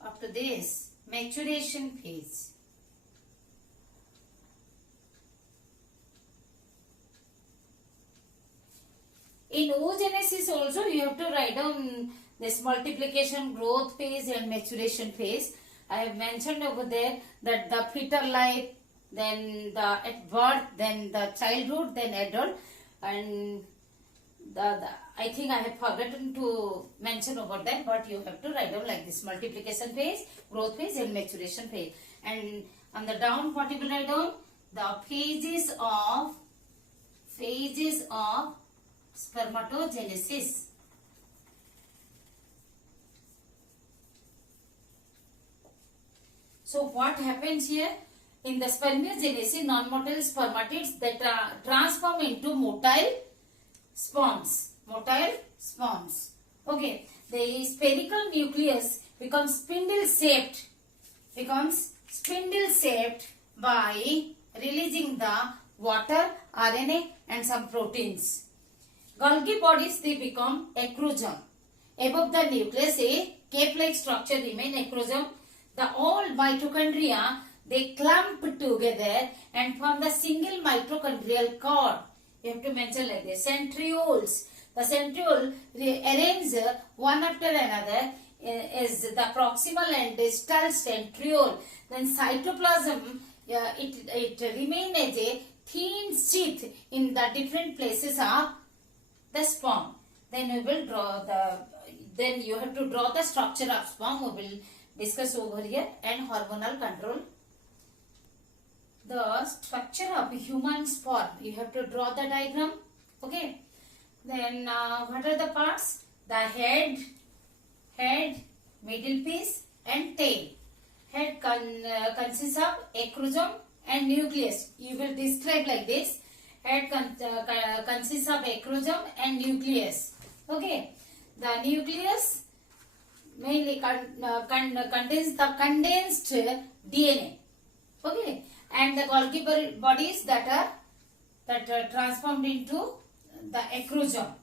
up to this maturation phase. In oogenesis also you have to write down this multiplication, growth phase and maturation phase. I have mentioned over there that the fetal life, then the at birth, then the childhood, then adult, and I think I have forgotten to mention over that, but you have to write down like this: multiplication phase, growth phase and maturation phase. And on the down, what you will write down? The phases of spermatogenesis. So what happens here? In the spermiogenesis, non-motile spermatids that transform into motile sperms. Okay, the spherical nucleus becomes spindle shaped by releasing the water, RNA and some proteins. Golgi bodies, they become acrosome. Above the nucleus, a cape-like structure remain acrosome. The old mitochondria, they clump together and form the single mitochondrial cord. You have to mention like this. Centrioles. The centriole arrange one after another is the proximal and distal centriole. Then cytoplasm, it remain as a thin sheath in the different places of the sperm. Then we will draw then you have to draw the structure of sperm. We will discuss over here. And hormonal control. The structure of human sperm, you have to draw the diagram. Okay. Then what are the parts? The head, middle piece and tail. Head consists of acrosome and nucleus. You will describe like this. Head consists of acrosome and nucleus. Okay. The nucleus mainly contains the condensed DNA. Okay. And the Golgi bodies that are transformed into the acrosome.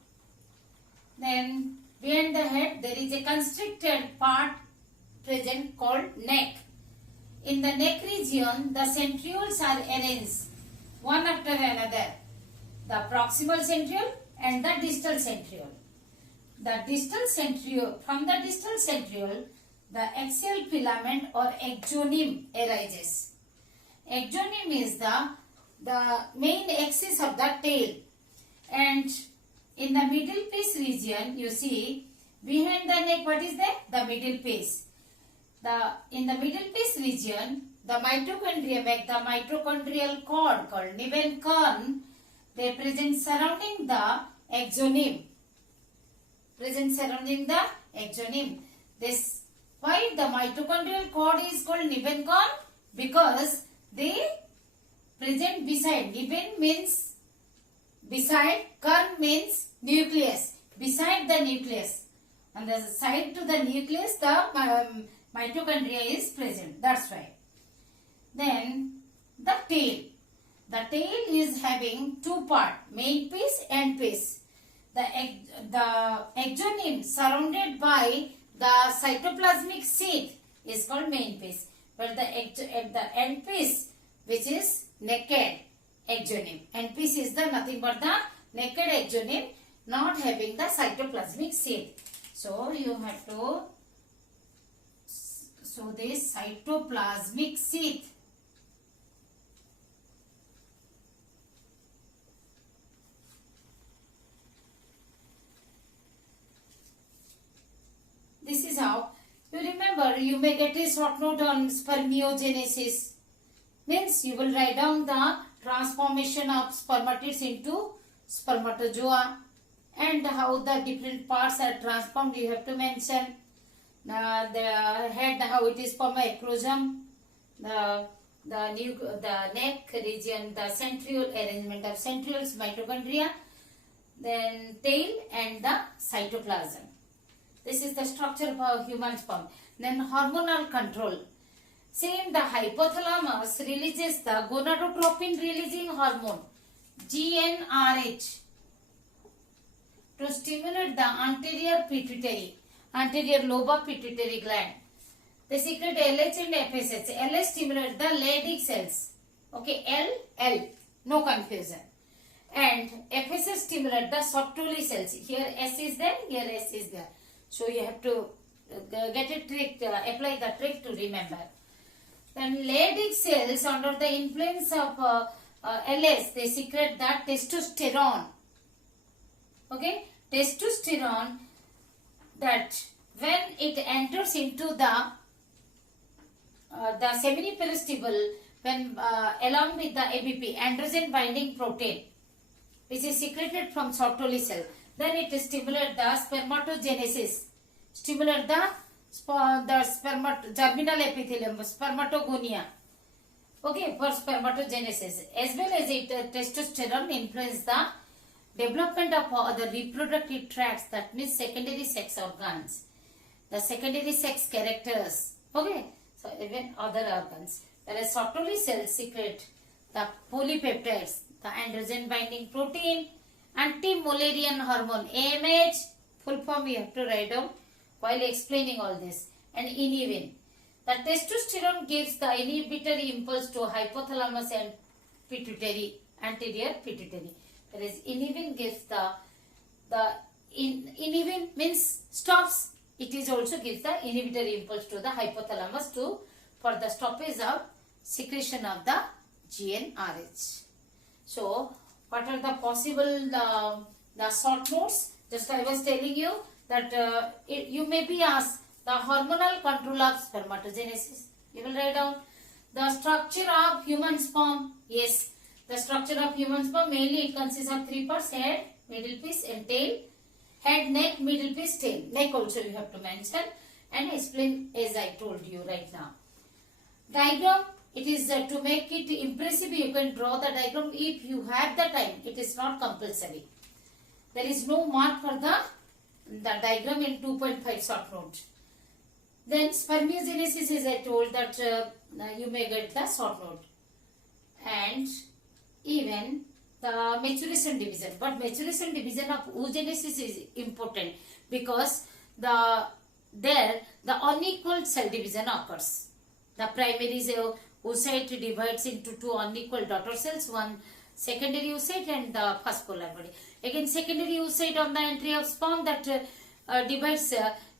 Then behind the head there is a constricted part present called neck. In the neck region, the centrioles are arranged one after another. The proximal centriole and the distal centriole. From the distal centriole, the axial filament or axoneme arises. Axoneme is the main axis of the tail. And in the middle piece region, you see behind the neck, what is that? The middle piece. In the middle piece region, the mitochondria make the mitochondrial cord called Nebenkorn. They present surrounding the axoneme. Why the mitochondrial cord is called Nebenkorn? Because they present beside. Neben means beside, kern means nucleus. Beside the nucleus. On the side to the nucleus, the mitochondria is present. That's why. Then the tail. The tail is having two parts, main piece and piece. The axoneme surrounded by the cytoplasmic sheath is called main piece. But the end piece, which is naked axoneme. End piece is the nothing but the naked axoneme, not having the cytoplasmic sheath. So you have to show this cytoplasmic sheath. This is how. You remember, you may get a short note on spermiogenesis. Means you will write down the transformation of spermatids into spermatozoa and how the different parts are transformed. You have to mention the head, how it is from acrosome, the neck region, the centriole, arrangement of centrioles, mitochondria, then tail and the cytoplasm. This is the structure of a human sperm. Then hormonal control. Same, the hypothalamus releases the gonadotropin releasing hormone GnRH to stimulate the anterior lobe of pituitary gland. They secrete LH and FSH. LH stimulates the Leydig cells. Okay, L, no confusion. And FSH stimulates the Sertoli cells. Here S is there, here S is there. So you have to get a trick, apply the trick to remember. Then Leydig cells under the influence of LS, they secrete the testosterone. Okay, testosterone, that when it enters into the seminiferous tubule, when along with the ABP, androgen binding protein, which is secreted from Sertoli cell, then it stimulates the spermatogenesis, stimulate the germinal epithelium, spermatogonia. Okay, for spermatogenesis, as well as it testosterone influence the development of other reproductive tracts, that means secondary sex organs, the secondary sex characters. Okay, so even other organs. Whereas Sertoli cells secrete the polypeptides, the androgen binding protein, anti-Mullerian hormone, AMH, full form you have to write down while explaining all this, and inhibin. The testosterone gives the inhibitory impulse to hypothalamus and pituitary, anterior pituitary. Whereas inhibin gives inhibin means stops. It is also gives the inhibitory impulse to the hypothalamus for the stoppage of secretion of the GnRH. So what are the possible the short notes? Just I was telling you that you may be asked the hormonal control of spermatogenesis. You will write down the structure of human sperm. Yes, the structure of human sperm mainly it consists of three parts: head, middle piece, and tail. Head, neck, middle piece, tail. Neck also you have to mention and explain as I told you right now. Diagram. It is to make it impressive. You can draw the diagram if you have the time. It is not compulsory. There is no mark for the diagram in 2.5 short note. Then spermiogenesis is I told that you may get the short note. And even the maturation division. But maturation division of oogenesis is important because the unequal cell division occurs. The primary oocyte divides into two unequal daughter cells, one secondary oocyte and the first polar body. Again, secondary oocyte on the entry of sperm that divides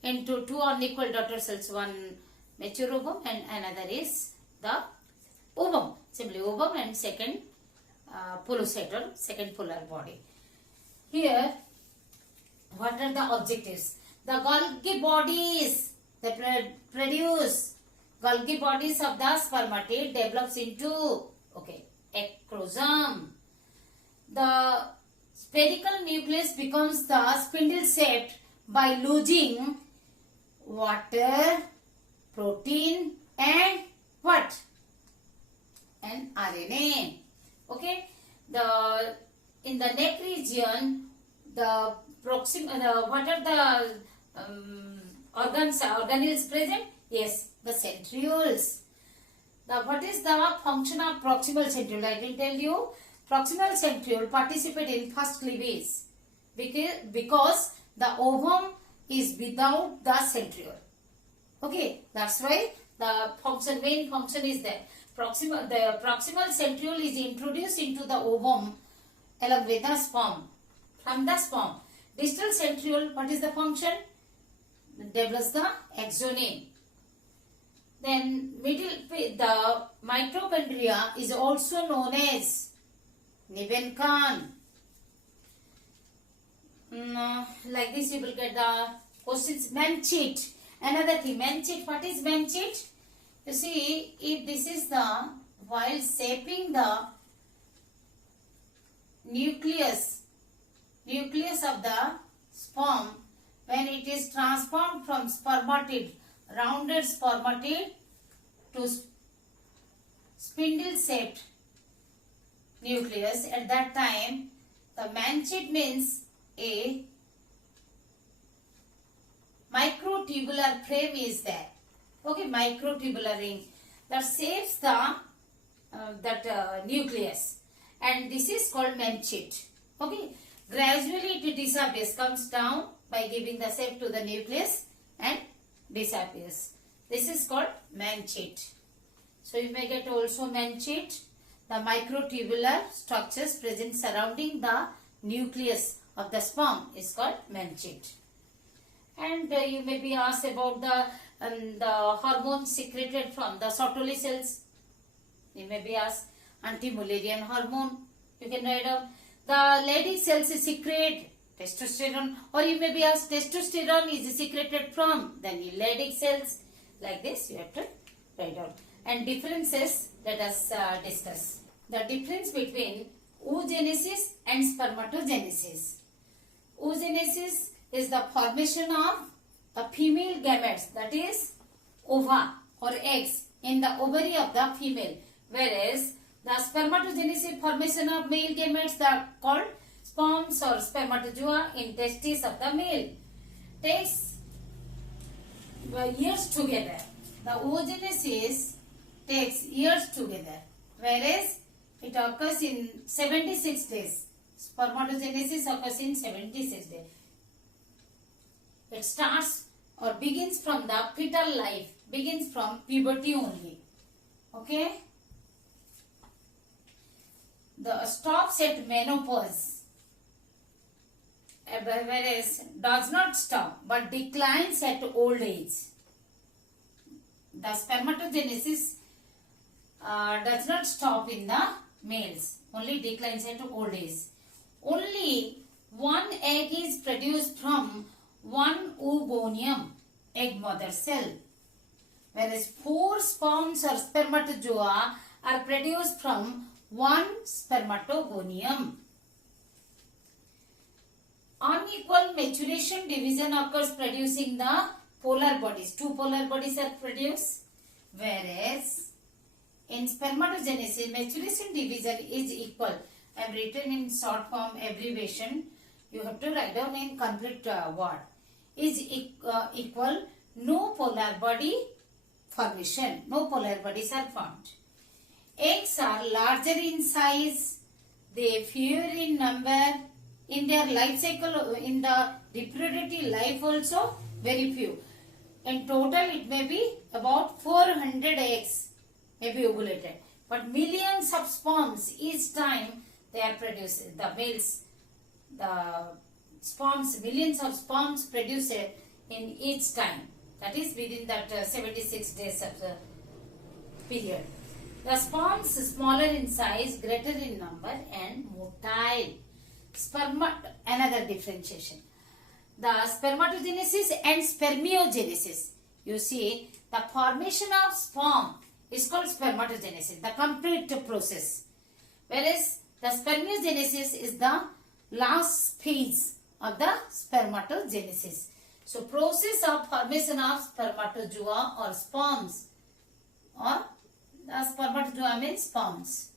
into two unequal daughter cells, one mature ovum and another is the ovum, simply ovum, and second polycyte or second polar body. Here, what are the objectives? The Golgi bodies, they produce Golgi bodies of the spermatid develops into ectoderm. The spherical nucleus becomes the spindle shaped by losing water, protein, and what? And RNA. Okay. In the neck region, what are the organelles present? Yes, the centrioles. What is the function of proximal centriole? I will tell you. Proximal centriole participate in first cleavage because the ovum is without the centriole. Okay, that's why the main function is that the proximal centriole is introduced into the ovum along with the sperm. From the sperm, distal centriole, what is the function? Develops the axoneme. Then the mitochondria is also known as Nebenkan. Like this you will get the questions. Menchit. Another thing, menchit. What is menchit? You see, if this is while shaping the nucleus of the sperm, when it is transformed from spermatid, rounded spermatid to spindle shaped nucleus, at that time the menchit means a microtubular frame is there. Okay, microtubular ring that shapes the nucleus, and this is called menchit. Okay, gradually it disappears, comes down by giving the shape to the nucleus and disappears. This is called menchit. So you may get also menchit, the microtubular structures present surrounding the nucleus of the sperm is called menchit. And you may be asked about the hormones secreted from the Sertoli cells. You may be asked anti-Mullerian hormone. You can write down. The Leydig cells secrete testosterone, or you may be asked testosterone is secreted from the Leydig cells. Like this, you have to write down. And differences, let us discuss. The difference between oogenesis and spermatogenesis. Oogenesis is the formation of the female gametes, that is ova or eggs in the ovary of the female, whereas the spermatogenesis formation of male gametes are called sperms or spermatozoa in testes of the male. Takes years together. The oogenesis takes years together, whereas it occurs in 76 days. Spermatogenesis occurs in 76 days. It starts or begins from the fetal life, begins from puberty only. Okay? The stops at menopause, whereas does not stop but declines at old age. The spermatogenesis does not stop in the males, only declines at old age. Only one egg is produced from one oogonium, egg mother cell, whereas 4 sperms or spermatozoa are produced from one spermatogonium. Unequal maturation division occurs producing the polar bodies. 2 polar bodies are produced, whereas in spermatogenesis maturation division is equal. I have written in short form abbreviation. You have to write down in complete word. Is equal, no polar body formation. No polar bodies are formed. Eggs are larger in size. They fewer in number. In their life cycle, in the reproductive life also, very few. In total, it may be about 400 eggs may be ovulated. But millions of sperms each time they are produced. The males, the sperms, millions of sperms produced in each time. That is within that 76 days of the period. The sperms smaller in size, greater in number and motile. Another differentiation. The spermatogenesis and spermiogenesis. You see, the formation of sperm is called spermatogenesis, the complete process. Whereas the spermiogenesis is the last phase of the spermatogenesis. So, process of formation of spermatozoa or sperms, or the spermatozoa means sperms.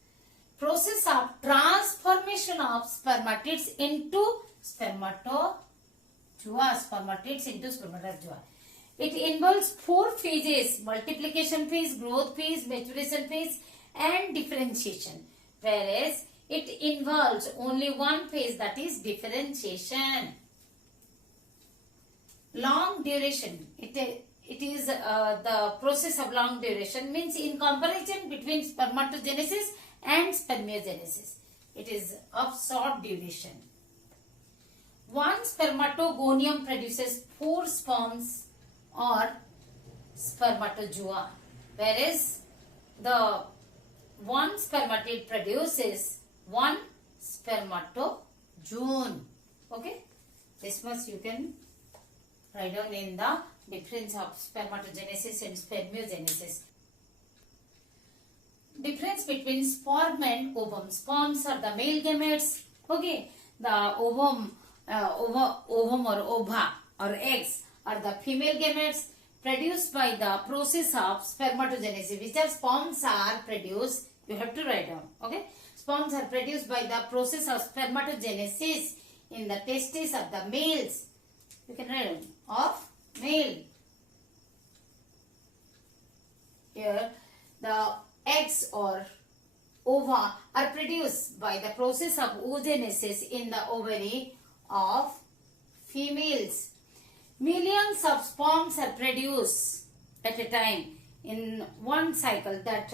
Process of transformation of spermatids into spermatozoa. It involves 4 phases: multiplication phase, growth phase, maturation phase and differentiation. Whereas it involves only one phase, that is differentiation. Long duration. It is the process of long duration, means in comparison between spermatogenesis and spermiogenesis, it is of short duration. One spermatogonium produces 4 sperms or spermatozoa, whereas the one spermatid produces 1 spermatozoon. Okay, this much you can write down in the difference of spermatogenesis and spermiogenesis. Difference between sperm and ovum. Sperms are the male gametes. Okay, the ovum or ova or eggs are the female gametes produced by the process of spermatogenesis. Which are sperms are produced, you have to write down. Okay, sperms are produced by the process of spermatogenesis in the testes of the males. You can write down of male. Here the eggs or ova are produced by the process of oogenesis in the ovary of females. Millions of sperms are produced at a time in one cycle, that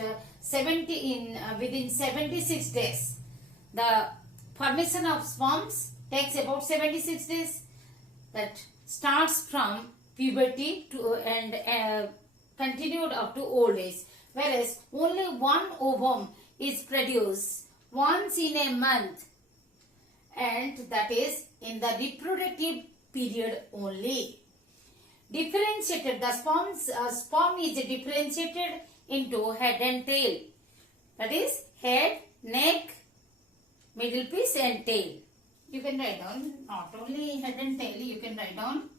within 76 days. The formation of sperms takes about 76 days. That starts from puberty to and continued up to old age, whereas only one ovum is produced once in a month, and that is in the reproductive period only. Differentiated, the sperm is differentiated into head and tail. That is head, neck, middle piece and tail. You can write down not only head and tail, you can write down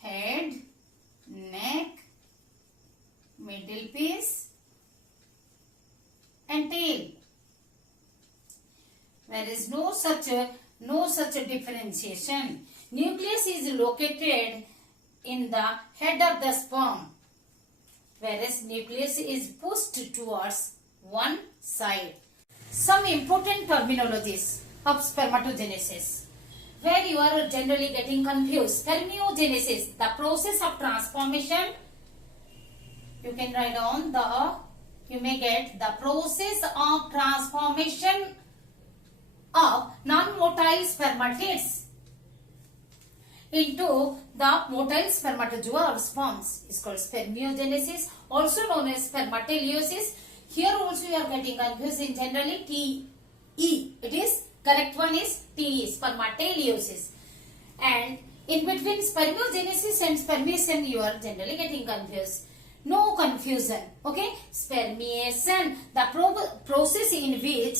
head, neck, middle piece and tail. There is no such a differentiation. Nucleus is located in the head of the sperm, whereas nucleus is pushed towards one side. Some important terminologies of spermatogenesis, where you are generally getting confused. Spermiogenesis, the process of transformation. You can write down you may get the process of transformation of non-motile spermatids into the motile spermatozoa or sperms is called spermiogenesis, also known as spermatoleiosis. Here also you are getting confused in generally TE. It is correct one is TE, spermatoleiosis. And in between spermiogenesis and spermiation you are generally getting confused. No confusion. Okay, spermiation, the process in which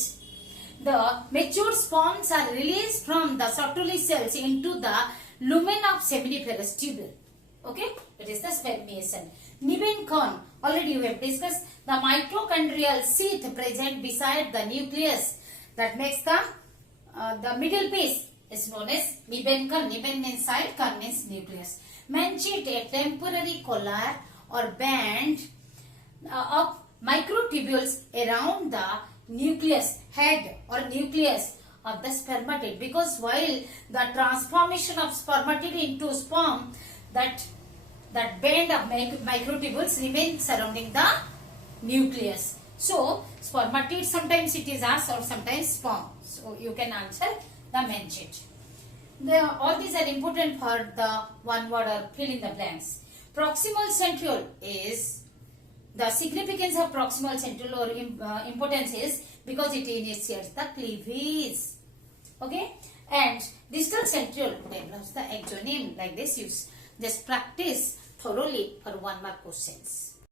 the matured sperms are released from the Sertoli cells into the lumen of seminiferous tubule. Okay, it is the spermiation. Nebenkorn, already we have discussed, the mitochondrial sheath present beside the nucleus that makes the middle piece is known as Nebenkorn. Neben means side, korn means nucleus. Manchete, a temporary collar or band of microtubules around the nucleus, head or nucleus of the spermatid, because while the transformation of spermatid into sperm, that band of microtubules remains surrounding the nucleus. So spermatid, sometimes it is asked or sometimes sperm. So you can answer the manchete. All these are important for the one word or fill in the blanks. Proximal centriole is, the significance of proximal centriole or importance is because it initiates the cleavage. Okay, and distal centriole develops the axoneme. Like this, you just practice thoroughly for 1 mark questions.